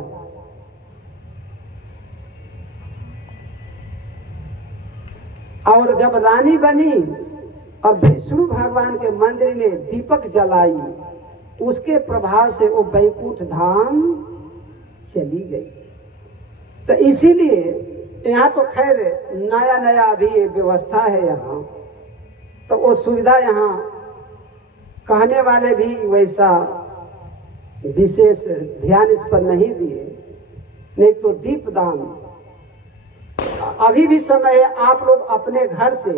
और जब रानी बनी और विष्णु भगवान के मंदिर में दीपक जलाई, उसके प्रभाव से वो बैकुंठ धाम चली गई। तो इसीलिए यहाँ तो खैर नया नया अभी ये व्यवस्था है यहाँ, तो वो सुविधा यहाँ कहने वाले भी वैसा विशेष ध्यान इस पर नहीं दिए। नहीं तो दीपदान अभी भी समय है। आप लोग अपने घर से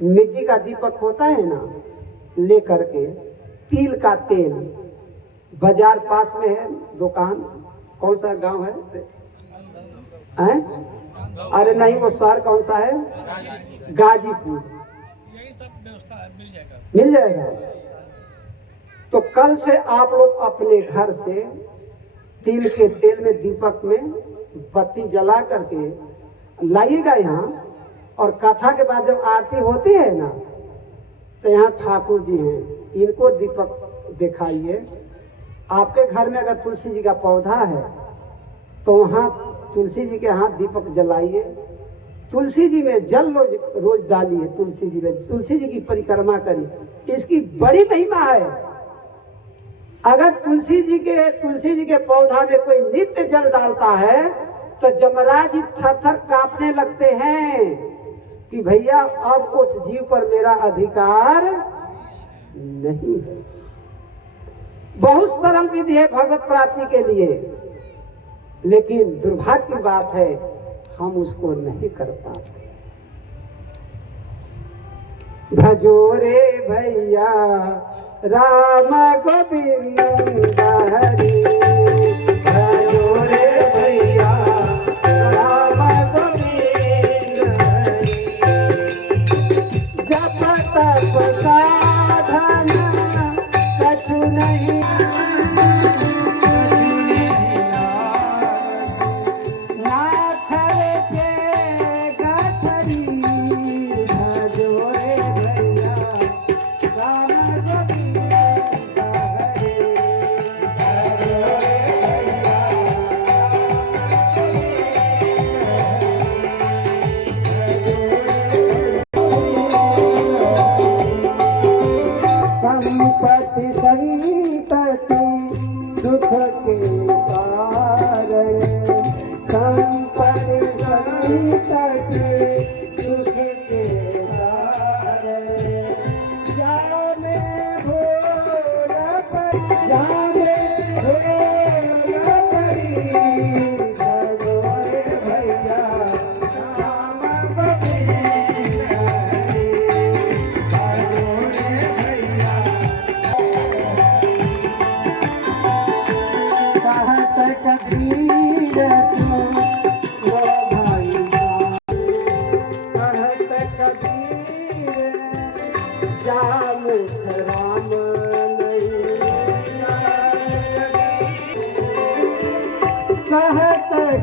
मिट्टी का दीपक होता है ना, ले करके तिल का तेल, बाजार पास में है दुकान, कौन सा गांव है? अरे नहीं, वो शहर कौन सा है? गाजीपुर। यही सब व्यवस्था है, मिल जाएगा। तो कल से आप लोग अपने घर से तिल के तेल में दीपक में बत्ती जला करके लाइएगा यहाँ। और कथा के बाद जब आरती होती है ना, तो यहाँ ठाकुर जी हैं, इनको दीपक दिखाइए। आपके घर में अगर तुलसी जी का पौधा है तो वहाँ तुलसी जी के हाथ दीपक जलाइए। तुलसी जी में जल रोज डालिए, तुलसी जी में, तुलसी जी की परिक्रमा करिए। इसकी बड़ी महिमा है। अगर तुलसी जी के पौधा में कोई नित्य जल डालता है तो जमराज जी थर थर कांपने लगते हैं कि भैया अब उस जीव पर मेरा अधिकार नहीं है। बहुत सरल विधि है भगवत प्राप्ति के लिए, लेकिन दुर्भाग्य की बात है हम उसको नहीं कर पाते। भजो रे भैया राम गोविंद हरि, भजो रे भैया राम गोविंद हरि। जप तप साधन कछु नहीं,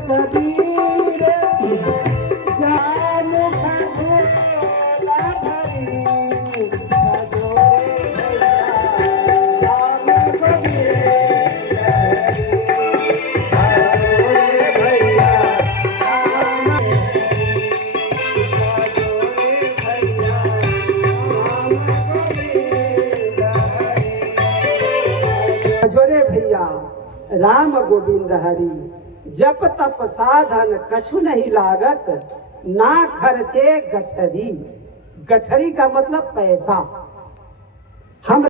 कबीर जान खजोला भरी खजोरे राम कबीर भैया खजोरे भैया राम गोविंद हरि जप तप साधन कछु नहीं लागत ना खर्चे गठरी। गठरी का मतलब पैसा। हम